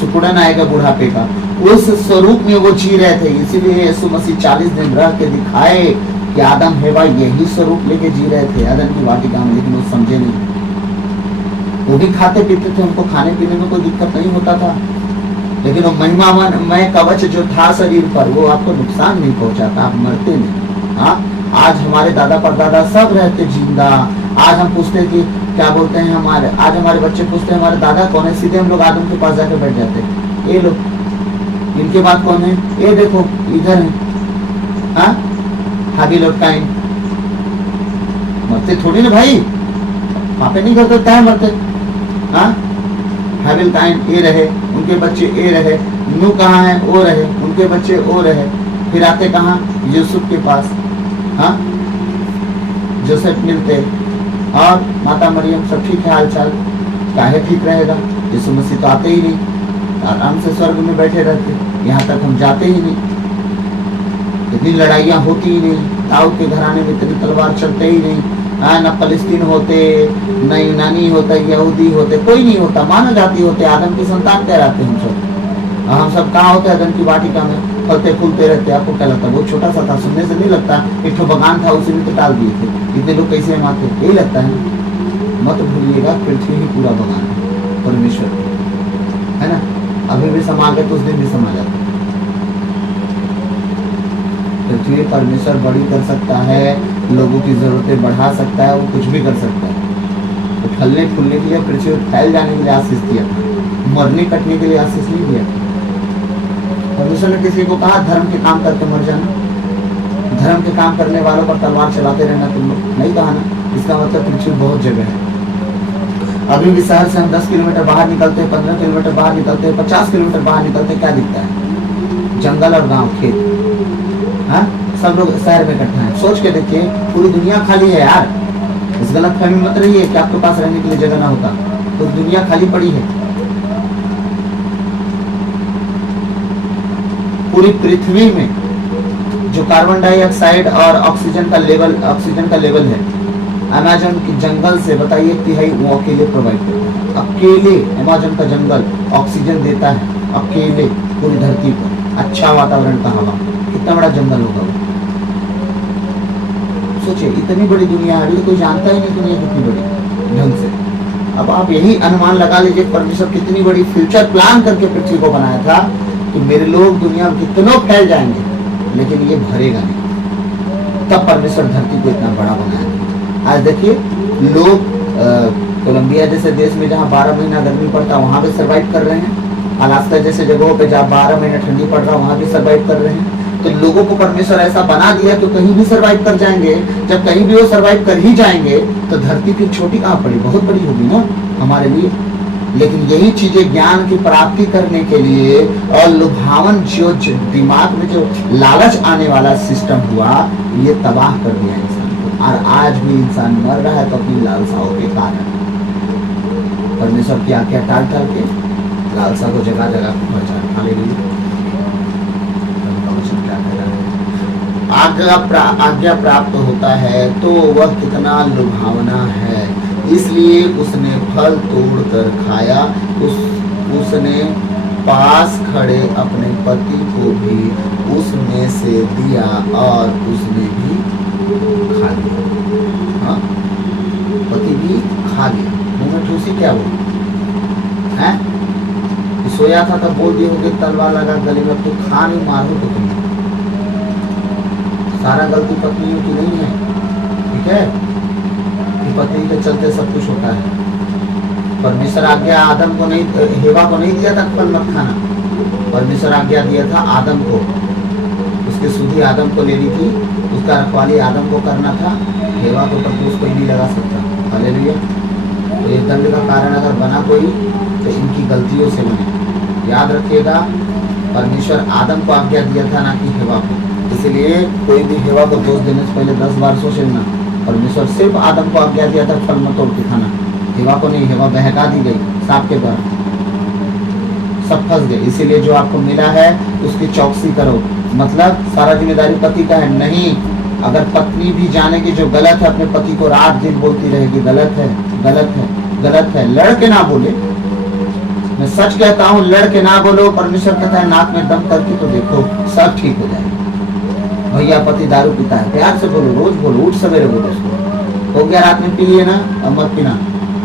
सिकुड़न आएगा बुढ़ापे का। उस स्वरूप में वो जी रहे थे। इसीलिए यीशु मसीह 40 दिन रह के दिखाए कि आदम हेवा यही स्वरूप लेके जी रहे थे अदन की वाटिका में, लेकिन वो समझे नहीं। वो भी खाते पीते थे, उनको खाने पीने में कोई दिक्कत नहीं होता था, लेकिन वो महिमामय कवच जो था शरीर पर वो आपको नुकसान नहीं पहुंचाता, आप मरते नहीं। हाँ, आज हमारे दादा परदादा सब रहते जिंदा। आज हम पूछते कि क्या बोलते हैं आज हमारे बच्चे पूछते हैं हमारे दादा कौन है, सीधे हम लोग आदम के पास जाके बैठ जाते हैं। ये लोग इनके बाद कौन है, ये देखो इधर है। हाँ, हाबिल और काइन मरते थोड़ी ना भाई, पापे नहीं करते क्या मरते। हाँ, हाबिल काइन ये रहे, उनके बच्चे ये रहे। नू कहाँ है, वो रहे, उनके बच्चे वो रहे। फिर आते कहाँ, यूसुफ के पास। हाँ, जोसेफ मिलते और माता मरियम सब ठीक है हाल चाल, काहे ठीक रहेगा। यीशु मसीह तो आते ही नहीं, आराम से स्वर्ग में बैठे रहते, यहाँ तक हम जाते ही नहीं। इतनी लड़ाइयाँ होती ही नहीं, दाऊद के घराने में इतनी तलवार चलते ही नहीं। न फलस्तीन होते, न यूनानी होता, यहूदी होते, कोई नहीं होता, मानव जाति होते, आदम की संतान कहलाते हम सब। हम सब कहाँ होते, आदम की वाटिका में फलते फूलते रहते। आपको क्या लगता है वो छोटा सा था, सुनने से नहीं लगता। एक ठो बगान था, उसी में तो टाल दिए थे, इतने लोग कैसे मारते, यही लगता है। मत भूलिएगा, पृथ्वी ही पूरा बगान है परमेश्वर है ना। अभी भी संभाल के तो उस दिन भी संभाल जाता। पृथ्वी परमेश्वर बड़ी कर सकता है, लोगों की जरूरतें बढ़ा सकता है, वो कुछ भी कर सकता है। तो फलने फूलने के लिए, पृथ्वी फैल जाने के लिए आशीष दिया, मरने कटने के लिए आशीष नहीं दिया। परमेश्वर ने किसी को कहा धर्म के काम करके मर जाना, धर्म के काम करने वालों पर तलवार चलाते रहना तुम लोग, नहीं कहा ना। इसका मतलब पृथ्वी बहुत जगह है। अभी भी शहर से हम 10 किलोमीटर बाहर निकलते हैं, 15 किलोमीटर बाहर निकलते हैं, 50 किलोमीटर बाहर निकलते हैं, क्या दिखता है, जंगल और गांव, खेत। हाँ, सब लोग शहर में इकट्ठा है। सोच के देखिए, पूरी दुनिया खाली है यार। इस गलत फहमी मत रहिए कि आपके पास रहने के लिए जगह ना होता, तो दुनिया खाली पड़ी है। पूरी पृथ्वी में जो कार्बन डाइऑक्साइड और ऑक्सीजन का लेवल है, अमेज़न के जंगल से बताइए 1/3 वो अकेले प्रोवाइड करता है। अकेले अमेज़न का जंगल ऑक्सीजन देता है, अकेले पूरी धरती पर अच्छा वातावरण का हवा। कितना बड़ा जंगल होगा वो, सोचिए। इतनी बड़ी दुनिया है, कोई जानता ही नहीं दुनिया कितनी बड़ी ढंग से। अब आप यही अनुमान लगा लीजिए परमेश्वर कितनी बड़ी फ्यूचर प्लान करके पृथ्वी को बनाया था कि मेरे लोग दुनिया में कितनों फैल जाएंगे, लेकिन ये भरेगा नहीं। तब परमेश्वर धरती को इतना बड़ा बनाया। आज देखिए लोग कोलंबिया जैसे देश में जहाँ 12 महीना गर्मी पड़ता है वहाँ भी सर्वाइव कर रहे हैं। अलास्का जैसे जगहों पे जहाँ 12 महीना ठंडी पड़ रहा है वहाँ भी सर्वाइव कर रहे हैं। तो लोगों को परमेश्वर ऐसा बना दिया कि कहीं भी सर्वाइव कर जाएंगे। जब कहीं भी वो सर्वाइव कर ही जाएंगे तो धरती की छोटी कहाँ पड़ी, बहुत बड़ी होगी ना हमारे लिए। लेकिन यही चीजें ज्ञान की प्राप्ति करने के लिए और लुभावन जो दिमाग में जो लालच आने वाला सिस्टम हुआ, ये तबाह कर दिया इंसान को। और आज भी इंसान मर रहा है तो अपनी लालसाओं के कारण। परमेश्वर की आज्ञा टाल टाल के लालसा को जगह जगह पहुंचा। हालेलुया। आज्ञा प्राप्त होता है तो वह कितना लुभावना है, इसलिए उसने फल तोड़ कर खाया। उसने पास खड़े अपने पति को भी उसमें से दिया और उसने भी खा लिया। हाँ, पति भी खा लिया। मुंह में ठूसी क्या वो है, सोया था तब बोल दिए होंगे तलवार लगा गले में, तो खा नहीं मारो तो तुम। सारा गलती पत्नियों की नहीं है, ठीक है, कि पत्नी के चलते सब कुछ होता है। परमेश्वर आज्ञा आदम को नहीं, हेवा को नहीं दिया था फल मत खाना। परमेश्वर आज्ञा दिया था आदम को, उसकी सुधी आदम को लेनी थी, उसका रखवाली आदम को करना था। हेवा को प्रपोज कोई नहीं लगा सकता। हालेलुया। तो ये दंड का कारण अगर बना कोई तो इनकी गलतियों से बने। याद रखिएगा, परमेश्वर आदम को आज्ञा दिया था ना कि हेवा को। इसलिए कोई भी हेवा को दोष देने से पहले 10 बार सोच लेना। परमेश्वर सिर्फ आदम को आज्ञा दिया था फल मत तोड़ के खाना, हेवा को नहीं। हेवा बहका दी गई सांप के द्वारा, सब फंस गए। इसीलिए जो आपको मिला है उसकी चौकसी करो। मतलब सारा जिम्मेदारी पति का है नहीं। अगर पत्नी भी जाने की जो गलत है, अपने पति को रात दिन बोलती रहेगी गलत है गलत है गलत है, लड़ के ना बोले, मैं सच कहता हूँ, लड़ के ना बोलो, परमेश्वर कहता है नाक में दम करके तो देखो, सब ठीक हो जाएगा। भैया पति दारू पीता है, प्यार से बोलो, रोज बोलो, उठ सवेरे बोलो उसको, हो गया रात में पी लिए ना, अब मत पीना,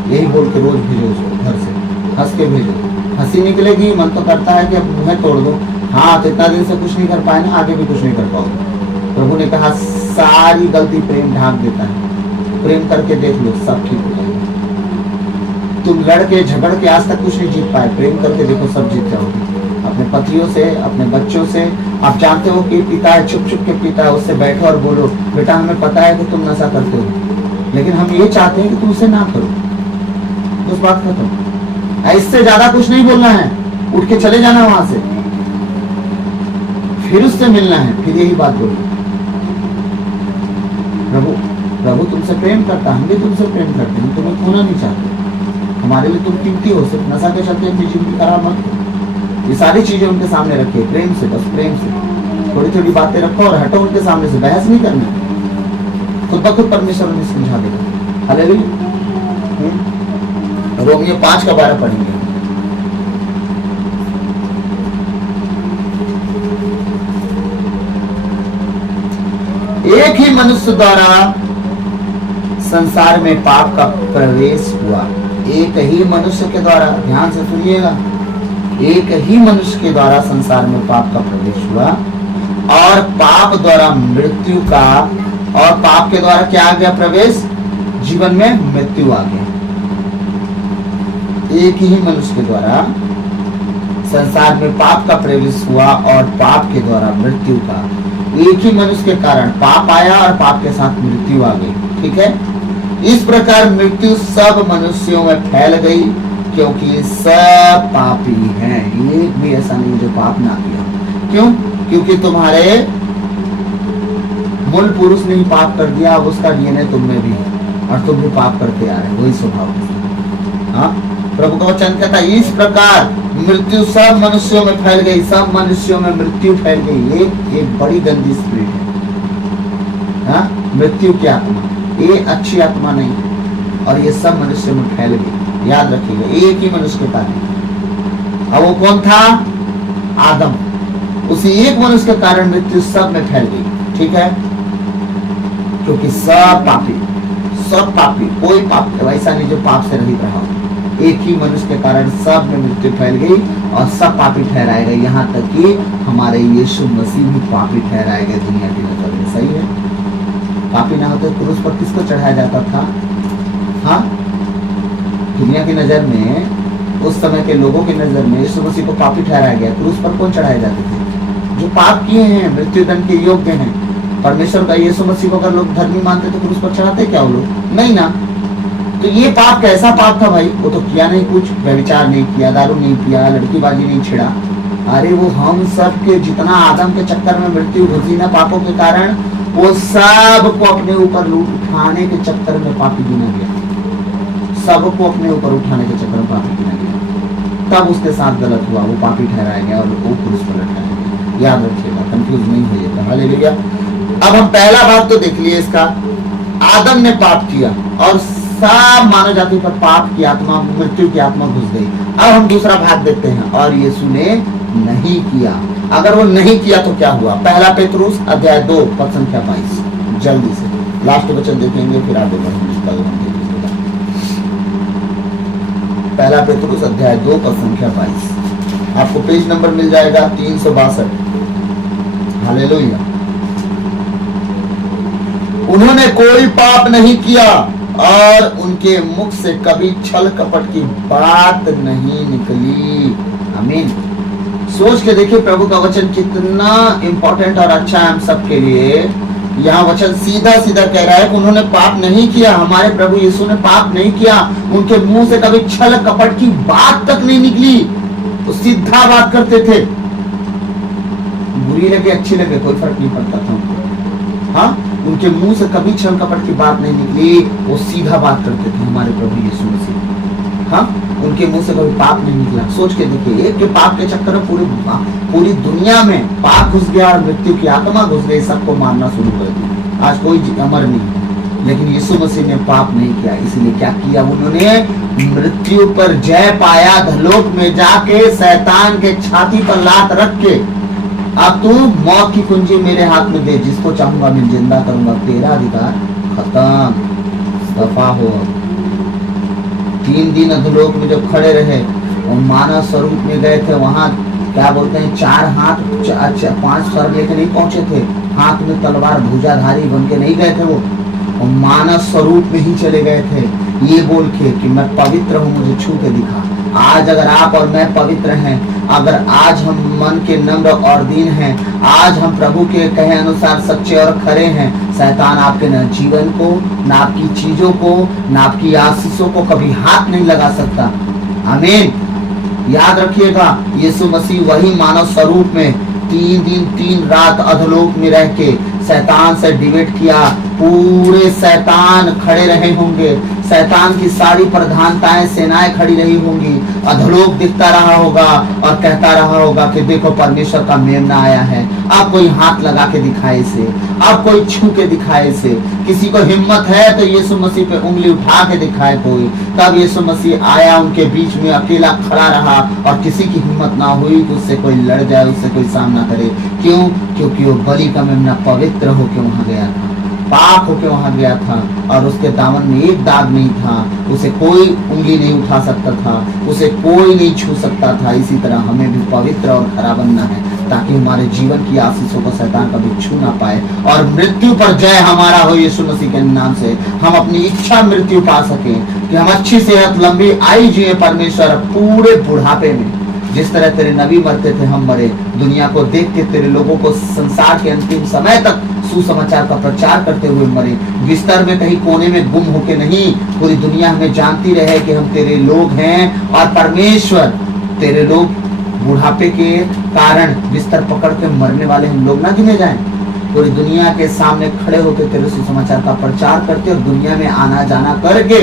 यही बोल के रोज भेजो उसको घर से, हंस के भेजो। हंसी निकलेगी, मन तो करता है कि अब मुंह तोड़ दो, हाँ तो इतना दिन से कुछ नहीं कर पाए ना, आगे भी कुछ नहीं कर पाओगे। प्रभु ने कहा सारी गलती प्रेम ढांक देता है, प्रेम करके देख लो, सब ठीक हो जाएगा। तुम लड़ के झगड़ के आज तक कुछ नहीं जीत पाए, प्रेम करके देखो सब जीत जाओगे। अपने पतियों से, अपने बच्चों से, आप जानते हो कि पिता है, छुप छुप के पिता है, उससे बैठो और बोलो बेटा हमें पता है कि तुम नशा करते हो, लेकिन हम ये चाहते हैं कि तुम उसे ना करो, उस बात खत्म। इससे ज्यादा कुछ नहीं बोलना है, उठ के चले जाना वहां से, फिर उससे मिलना है, फिर यही बात बोलो। प्रभु तुमसे प्रेम करता, हम भी तुमसे प्रेम करते हैं, तुम्हें खोना नहीं चाहते, हमारे लिए तुम कीमती हो, सिर्फ नशा के चलते अपनी जिंदगी खराब मत करो। ये सारी चीजें उनके सामने रखिए, प्रेम से, बस प्रेम से थोड़ी थोड़ी बातें रखो और हटो उनके सामने से, बहस नहीं करना, खुद ब खुद परमेश्वर उन्हें समझा देगा। हालेलुया। रोमियो 5:12 पढ़ेंगे। एक ही मनुष्य द्वारा संसार में पाप का प्रवेश हुआ, एक ही मनुष्य के द्वारा, ध्यान से सुनिएगा, एक ही मनुष्य के द्वारा संसार में पाप का प्रवेश हुआ, और पाप द्वारा मृत्यु का, और पाप के द्वारा क्या आ गया प्रवेश, जीवन में मृत्यु आ गया। एक ही मनुष्य के द्वारा संसार में पाप का प्रवेश हुआ और पाप के द्वारा मृत्यु का, एक ही मनुष्य के कारण पाप आया और पाप के साथ मृत्यु आ गई। ठीक है, इस प्रकार मृत्यु सब मनुष्यों में फैल गई, क्योंकि सब पापी हैं, एक भी ऐसा नहीं जो पाप ना किया। क्यों? क्योंकि तुम्हारे मूल पुरुष ने ही पाप कर दिया, अब उसका डीएनए तुम में भी है और तुम भी पाप करते आ रहे हो, वही स्वभाव। हाँ, प्रभु का वचन कहता है इस प्रकार मृत्यु सब मनुष्यों में फैल गई, सब मनुष्यों में मृत्यु फैल गई। एक बड़ी गंदी स्पिरिट है, हाँ, मृत्यु की आत्मा, ये अच्छी आत्मा नहीं, और ये सब मनुष्यों में फैल गई। याद रखिएगा, एक ही मनुष्य के कारण, और वो कौन था? आदम। उसी एक मनुष्य के कारण मृत्यु सब में फैल गई। ठीक है, क्योंकि सब पापी, कोई पाप वैसा नहीं जो पाप से रहित रहा। एक ही मनुष्य के कारण सब में मृत्यु फैल गई और सब पापी ठहराए गए, यहाँ तक कि हमारे यीशु मसीह भी पापी ठहराए गए दुनिया की नजर में। सही है, पापी ना होते क्रूस पर किसको चढ़ाया जाता था? हाँ, दुनिया की नजर में, उस समय के लोगों की नजर में यीशु मसीह को पापी ठहराया गया। क्रूस पर कौन चढ़ाए जाते थे? जो पाप किए हैं, मृत्युदंड के योग्य हैं। परमेश्वर का यीशु मसीह को अगर लोग धर्मी मानते तो क्रूस पर चढ़ाते क्या वो लोग? नहीं ना। तो ये पाप कैसा पाप था भाई? वो तो किया नहीं कुछ, व्यभिचार नहीं किया, दारू नहीं पिया, लड़कीबाजी नहीं छिड़ा। अरे वो हम सब के जितना आदम के चक्कर में मृत्यु घुसी ना पापों के कारण, वो सब को अपने ऊपर लूट उठाने के चक्कर में पापी गिना गया। सबको अपने ऊपर उठाने के चक्कर में पापी गिना गया, तब उसके साथ गलत हुआ, वो पापी ठहराया गया और वो क्रूस पर लटकाया गया। याद रखिएगा, कंफ्यूज नहीं होइएगा। हालेलुया। अब हम पहला भाग तो देख लिए इसका, आदम ने पाप किया और सब मानव जाति पर पाप की आत्मा, मृत्यु की आत्मा घुस गई। अब हम दूसरा भाग देखते हैं, और यीशु ने नहीं किया। अगर वो नहीं किया तो क्या हुआ? पहला पेतरुस अध्याय 2 पद संख्या 22, जल्दी से लास्ट वचन देखेंगे, फिर आगे बढ़ेंगे। पहला पेतरुस अध्याय 2 पद संख्या 22, आपको पेज नंबर मिल जाएगा 362। हालेलुया। उन्होंने कोई पाप नहीं किया और उनके मुख से कभी छल कपट की बात नहीं निकली। आमीन। सोच के देखिए प्रभु का वचन कितना इंपॉर्टेंट और अच्छा है हम सबके लिए। यहाँ वचन सीधा सीधा कह रहा है कि उन्होंने पाप नहीं किया, हमारे प्रभु यीशु ने पाप नहीं किया, उनके मुंह से कभी छल कपट की बात तक नहीं निकली, वो सीधा बात करते थे। बुरी लगे अच्छी लगे कोई फर्क नहीं पड़ता था उनको। हाँ, उनके मुंह से कभी छल कपट की बात नहीं निकली, वो सीधा बात करते थे हमारे प्रभु यीशु मसीह। हाँ, उनके मुंह से कभी पाप नहीं निकला। सोच के देखिए, एक के पाप के चक्कर में पूरी दुनिया में पाप घुस गया और मृत्यु की आत्मा घुस गई, सबको मारना शुरू कर दिया। आज कोई अमर नहीं, लेकिन यीशु मसीह ने पाप नहीं किया, इसलिए क्या किया उन्होंने? मृत्यु पर जय पाया, धलोक में जाके शैतान के छाती पर लात रख के, अब तू मौत की कुंजी मेरे हाथ में दे, जिसको चाहूंगा मैं जिंदा करूंगा, तेरा अधिकार खत्म, दफा हो। 3 दिन अधोलोक में जब खड़े रहे और मानव स्वरूप में गए थे, वहां क्या बोलते हैं, 4 हाथ 5 स्वर लेके नहीं पहुंचे थे, हाथ में तलवार भुजाधारी बन के नहीं गए थे वो, और मानव स्वरूप में ही चले गए थे, ये बोल के कि मैं पवित्र हूँ, मुझे छू के दिखा। आज अगर आप और मैं पवित्र हैं, अगर आज हम मन के नम्र और दीन हैं, आज हम प्रभु के कहे अनुसार सच्चे और खरे हैं, शैतान आपके न जीवन को, न आपकी चीजों को, न आपकी आशीषों को कभी हाथ नहीं लगा सकता। आमीन। याद रखिएगा, यीशु मसीह वही मानव स्वरूप में 3 दिन 3 रात अधोलोक में रह के शैतान से डिबेट किया। पूरे शैतान खड़े रहे होंगे, शैतान की सारी प्रधानताएं, सेनाएं खड़ी रही होंगी, अधोलोक दिखता रहा होगा और कहता रहा होगा कि देखो परमेश्वर का मेमना आया है। अब कोई हाथ लगा के दिखाए इसे, अब कोई छू के दिखाए इसे, किसी को हिम्मत है तो यीशु मसीह पे उंगली उठा के दिखाए कोई। तब यीशु मसीह आया, उनके बीच में अकेला खड़ा रहा और किसी की हिम्मत ना हुई कि उससे कोई लड़ जाए, उससे कोई सामना करे। क्यों? क्योंकि वो बलि का मेमना पवित्र होके वहां गया था, पाक होके वहां गया था, और उसके दामन में एक दाग नहीं था, उसे कोई उंगली नहीं उठा सकता था, उसे कोई नहीं छू सकता था। इसी तरह हमें भी पवित्र और खरा बनना है, ताकि हमारे जीवन की आशीषों को शैतान कभी छू ना पाए, और मृत्यु पर जय हमारा हो यीशु मसीह के नाम से। हम अपनी इच्छा मृत्यु पा सके, कि हम अच्छी सेहत लंबी आयु जिए परमेश्वर, पूरे बुढ़ापे में। जिस तरह तेरे नबी मरते थे, हम मरे, दुनिया को देख के तेरे लोगों को संसार के अंतिम समय तक सुसमाचार का प्रचार करते हुए मरे, बिस्तर में कहीं कोने में गुम होके नहीं, पूरी दुनिया हमें जानती रहे कि हम तेरे लोग हैं, और परमेश्वर तेरे लोग बुढ़ापे के कारण बिस्तर पकड़ के मरने वाले हम लोग ना गिने जाएं। पूरी दुनिया के सामने खड़े होकर तेरे सुसमाचार का प्रचार करते और दुनिया में आना जाना करके,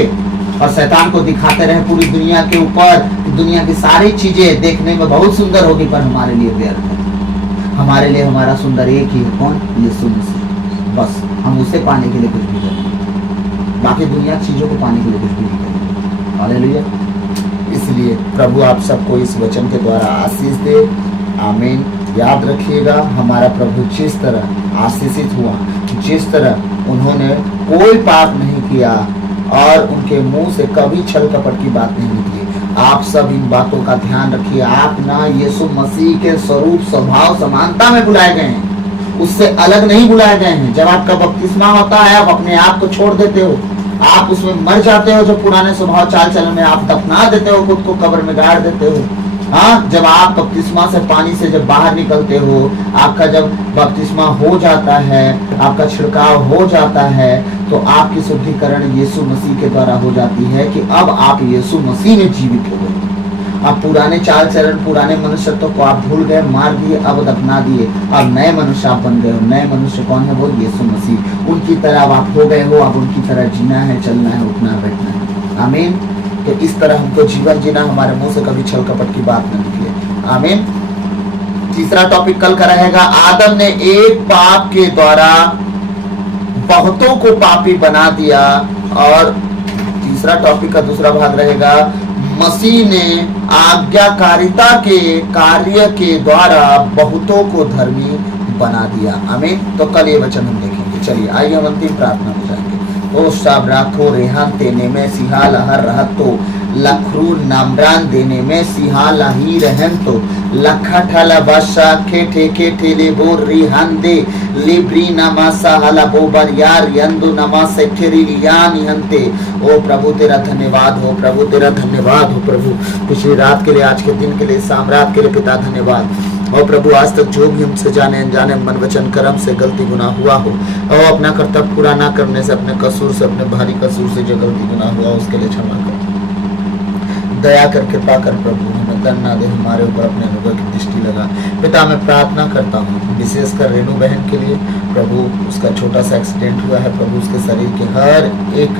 और शैतान को दिखाते रहे पूरी दुनिया के ऊपर, दुनिया की सारी चीजें देखने में बहुत सुंदर होगी पर हमारे लिए व्यर्थ है। हमारे लिए हमारा सुंदर एक ही है, कौन? यीशु मसीह। बस हम उसे पाने के लिए कुछ भी करें, बाकी दुनिया की चीजों को पाने के लिए कुछ भी नहीं करें। हालेलुया। इसलिए प्रभु आप सबको इस वचन के द्वारा आशीष दे। आमीन। याद रखिएगा, हमारा प्रभु जिस तरह आशीषित हुआ, जिस तरह उन्होंने कोई पाप नहीं किया और उनके मुंह से कभी छल कपट की बात नहीं निकली, आप सब इन बातों का ध्यान रखिए। आप ना यीशु मसीह के स्वरूप स्वभाव समानता में बुलाए गए हैं, उससे अलग नहीं बुलाए गए हैं। जब आपका बपतिस्मा होता है, आप अपने आप को छोड़ देते हो, आप उसमें मर जाते हो, जो पुराने स्वभाव चाल चलन में आप दफना देते हो, खुद को कब्र में गाड़ देते हो। हाँ, जब आप बपतिस्मा से पानी से जब बाहर निकलते हो, आपका जब बपतिस्मा हो जाता है, आपका छिड़काव हो जाता है, तो आपकी शुद्धिकरण यीशु मसीह के द्वारा हो जाती है कि अब आप यीशु मसीह में जीवित हो गए। अब पुराने चाल चलन, पुराने मनुष्यत्व को आप भूल गए, मार दिए, अब दफना दिए, अब नए मनुष्य आप बन गए हो। नए मनुष्य कौन है? वो यीशु मसीह। उनकी तरह अब आप हो गए हो, अब उनकी तरह जीना है, चलना है, उठना बैठना है। आमीन। तो इस तरह हमको जीवन जीना, हमारे मुंह से कभी छल कपट की बात न निकले। आमीन। तीसरा टॉपिक कल का रहेगा, आदम ने एक पाप के द्वारा बहुतों को पापी बना दिया, और तीसरा टॉपिक का दूसरा भाग रहेगा, मसीह ने आज्ञाकारिता के कार्य के द्वारा बहुतों को धर्मी बना दिया। आमीन। तो कल ये वचन हम देखेंगे। चलिए आइए हम अंतिम प्रार्थना हो जाएंगे। ओ सब राखो रेहान देने में सिहा लहर रहत तो, लखरू नामरान देने में सिहा लाही रहन तो, लखा ठला बादशाह खेठे खेठे ले बोर रिहान दे लिब्री नमासा हला बोबर यार यंदो नमास सेठेरी लियान हंते। ओ प्रभु तेरा धन्यवाद हो, प्रभु तेरा धन्यवाद हो। प्रभु पिछली रात के लिए, आज के दिन के लिए, सामरात के लिए पिता धन्यवाद। और प्रभु आज तक जो भी हमसे जाने अनजाने मन वचन कर्म से गलती गुनाह हुआ हो, और अपना कर्तव्य पूरा ना करने से, अपने कसूर से, अपने भारी कसूर से जो गलती गुनाह हुआ उसके लिए क्षमा कर, दया कर, कृपा कर। प्रभु हमें दंड ना दे, हमारे ऊपर अपने अनुग्रह की दृष्टि लगा। पिता मैं प्रार्थना करता हूँ विशेषकर रेणु बहन के लिए। प्रभु उसका छोटा सा एक्सीडेंट हुआ है, प्रभु उसके शरीर के हर एक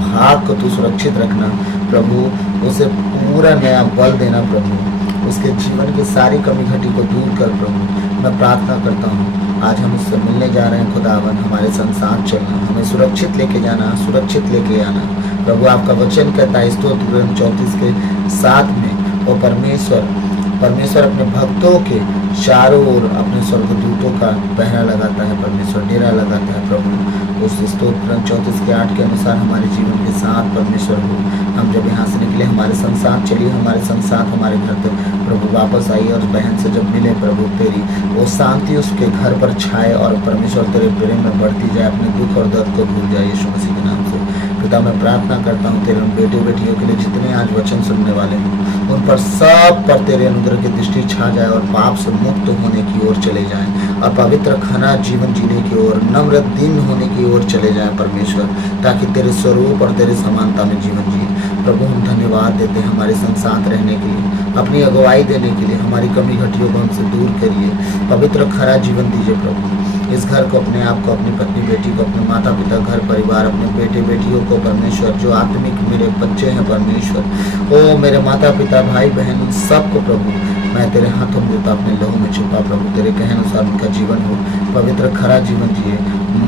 भाग को तू सुरक्षित रखना। प्रभु उसे पूरा नया बल देना। प्रभु उसके जीवन की सारी कमी घटी को दूर कर। प्रभु मैं प्रार्थना करता हूँ आज हम उससे मिलने जा रहे हैं खुदावन, हमारे संग साथ चलना, हमें सुरक्षित लेके जाना, सुरक्षित लेके आना। प्रभु आपका वचन कहता है स्तोत्र 34 के 7 में, वो परमेश्वर अपने भक्तों के चारों ओर अपने स्वर्गदूतों का पहरा लगाता है, परमेश्वर डेरा लगाता है। प्रभु उस स्तोत्र 34 के 8 के अनुसार हमारे जीवन के साथ परमेश्वर हो। हम जब यहाँ से निकले हमारे संग साथ चलिए, हमारे संग साथ हमारे घर तक प्रभु वापस आइए, और बहन से जब मिले प्रभु तेरी वो शांति उसके घर पर छाए, और परमेश्वर तेरे प्रेम में बढ़ती जाए, अपने दुख और दर्द को भूल जाए यीशु मसीह के नाम से। पिता मैं प्रार्थना करता हूँ तेरे उन बेटे बेटियों के लिए जितने आज वचन सुनने वाले हैं, उन पर सब पर तेरे अनुग्रह की दृष्टि छा जाए, और पाप से मुक्त होने की ओर चले जाएं, और पवित्र खरा जीवन जीने की ओर, नम्र दिन होने की ओर चले जाएं परमेश्वर, ताकि तेरे स्वरूप और तेरे समानता में जीवन जिए। प्रभु हम धन्यवाद देते हैं हमारे संग साथ रहने के लिए, अपनी अगुवाई देने के लिए, हमारी कमी घटियों को हमसे दूर करिए, पवित्र खरा जीवन दीजिए प्रभु। इस घर को, अपने आप को, अपनी पत्नी बेटी को, अपने माता पिता, घर परिवार, अपने बेटे बेटियों को परमेश्वर, जो आत्मिक मेरे बच्चे हैं परमेश्वर, ओ मेरे माता पिता भाई बहन, उन सबको प्रभु मैं तेरे हाथों में देता, अपने लहू में छुपा प्रभु, तेरे कहने अनुसार उनका जीवन हो, पवित्र खरा जीवन जिए,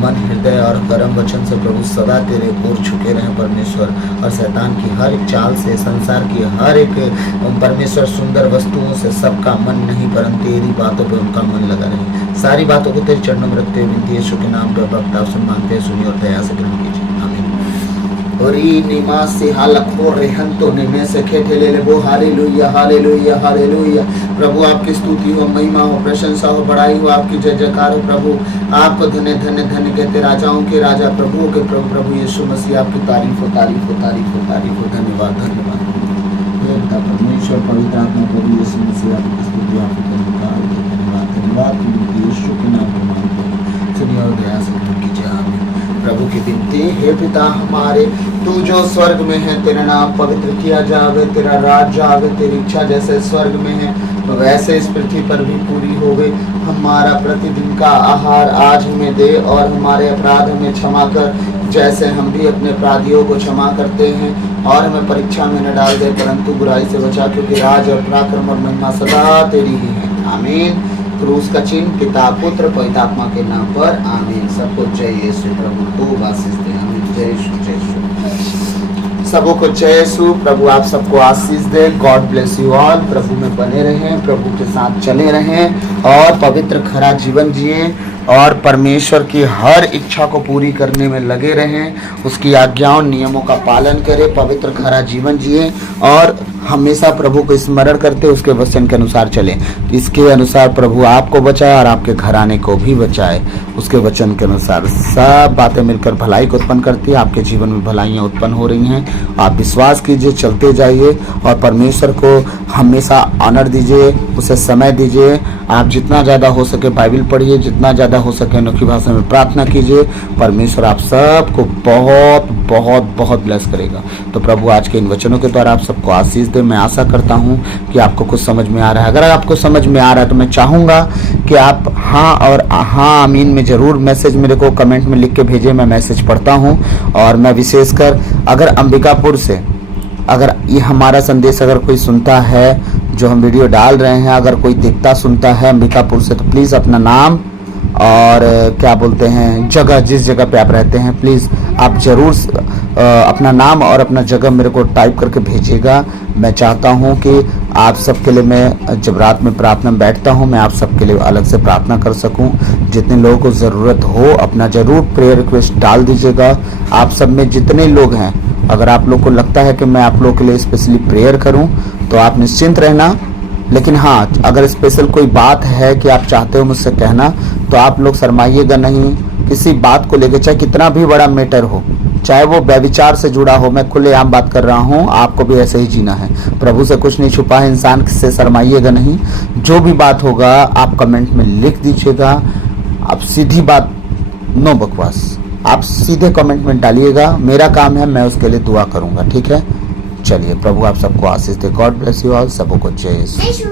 मन हृदय और कर्म वचन से प्रभु सदा तेरे ओर झुके रहें परमेश्वर, और शैतान की हर एक चाल से, संसार की हर एक परमेश्वर सुंदर वस्तुओं से सबका मन नहीं, परंतु तेरी बातों पे उनका मन लगा रहे। सारी बातों को तेरे चरणों में रखते हुए विनती यीशु के नाम पर बख्ता सुन मांगते हैं, सुनिए और दया से ग्रहण कीजिए, आमीन। ओरी निमा से हालखो रेहन तो निमे से खेठे ले ले वो, हालेलुया हालेलुया हालेलुया। प्रभु आपकी स्तुति हो, महिमा हो, प्रशंसा हो, बड़ाई हो, आपकी जय जयकार हो प्रभु। आपको धन्य धन्य धन्य कहते, राजाओं के राजा, प्रभुओं के प्रभु, प्रभु यीशु मसीह आपकी तारीफ हो, तारीफ हो, तारीफ हो, तारीफ हो। धन्यवाद धन्यवाद परमेश्वर, पवित्र आत्मा प्रभु यीशु मसीह आपकी स्तुति, आपकी धन्यवाद धन्यवाद धन्यवाद यीशु के नाम पर मांगते हैं, सुनिए और दया से ग्रहण कीजिए, आमीन। प्रभु की विनती, हे पिता हमारे, तू जो स्वर्ग में है, तेरा नाम पवित्र किया जावे, तेरा राज्य आवे, तेरी इच्छा जैसे स्वर्ग में है वैसे इस पृथ्वी पर भी पूरी हो गई। हमारा प्रतिदिन का आहार आज हमें दे, और हमारे अपराध हमें क्षमा कर, जैसे हम भी अपने अपराधियों को क्षमा करते हैं, और हमें परीक्षा में न डाल दे, परंतु बुराई से बचा, क्योंकि राज और पराक्रम और महिमा सदा तेरी ही है, आमीन। क्रूस का चिन्ह पिता पुत्र पवित्र आत्मा के नाम पर, आमीन। सबको जय यीशु, प्रभु को आशीष दे, आमीन। जय यीशु, जय यीशु, सबों को जय यीशु। प्रभु आप सबको आशीष दे। God bless you all. प्रभु में बने रहें, प्रभु के साथ चले रहें, और पवित्र खरा जीवन जिए, और परमेश्वर की हर इच्छा को पूरी करने में लगे रहें, उसकी आज्ञाओं नियमों का पालन करें, पवित्र खरा जीवन जिए, और हमेशा प्रभु को स्मरण करते उसके वचन के अनुसार चलें। इसके अनुसार प्रभु आपको बचाए और आपके घराने को भी बचाए। उसके वचन के अनुसार सब बातें मिलकर भलाई को उत्पन्न करती है। आपके जीवन में भलाइयाँ उत्पन्न हो रही हैं। आप विश्वास कीजिए, चलते जाइए, और परमेश्वर को हमेशा ऑनर दीजिए, उसे समय दीजिए। आप जितना ज़्यादा हो सके बाइबल पढ़िए, जितना ज़्यादा हो सके अनोखी भाषा में प्रार्थना कीजिए। परमेश्वर आप सबको बहुत बहुत बहुत ब्लेस करेगा। तो प्रभु आज के इन वचनों के द्वारा आप सबको आशीष दे। मैं आशा करता हूँ कि आपको कुछ समझ में आ रहा है। अगर आपको समझ में आ रहा है तो मैं चाहूँगा कि आप हाँ और हाँ आमीन में ज़रूर मैसेज मेरे को कमेंट में लिख के भेजें। मैं मैसेज पढ़ता हूँ, और मैं विशेषकर अगर अंबिकापुर से अगर ये हमारा संदेश अगर कोई सुनता है, जो हम वीडियो डाल रहे हैं, अगर कोई देखता सुनता है अंबिकापुर से, तो प्लीज़ अपना नाम और क्या बोलते हैं जगह, जिस जगह पे आप रहते हैं, प्लीज़ आप ज़रूर अपना नाम और अपना जगह मेरे को टाइप करके भेजिएगा। मैं चाहता हूँ कि आप सबके लिए, मैं जब रात में प्रार्थना में बैठता हूँ, मैं आप सबके लिए अलग से प्रार्थना कर सकूँ। जितने लोगों को ज़रूरत हो अपना ज़रूर प्रेयर रिक्वेस्ट डाल दीजिएगा। आप सब में जितने लोग हैं, अगर आप लोग को लगता है कि मैं आप लोग के लिए स्पेशली प्रेयर करूं, तो आप निश्चिंत रहना। लेकिन हाँ, अगर स्पेशल कोई बात है कि आप चाहते हो मुझसे कहना, तो आप लोग शर्माइएगा नहीं। किसी बात को लेकर, चाहे कितना भी बड़ा मैटर हो, चाहे वो व्यभिचार से जुड़ा हो, मैं खुलेआम बात कर रहा हूँ, आपको भी ऐसे ही जीना है। प्रभु से कुछ नहीं छुपा है, इंसान से शर्माइएगा नहीं। जो भी बात होगा आप कमेंट में लिख दीजिएगा। आप सीधी बात, नो बकवास, आप सीधे कमेंट में डालिएगा। मेरा काम है, मैं उसके लिए दुआ करूंगा, ठीक है। चलिए, प्रभु आप सबको आशीष दे। God bless you all. सबको जय यीशु।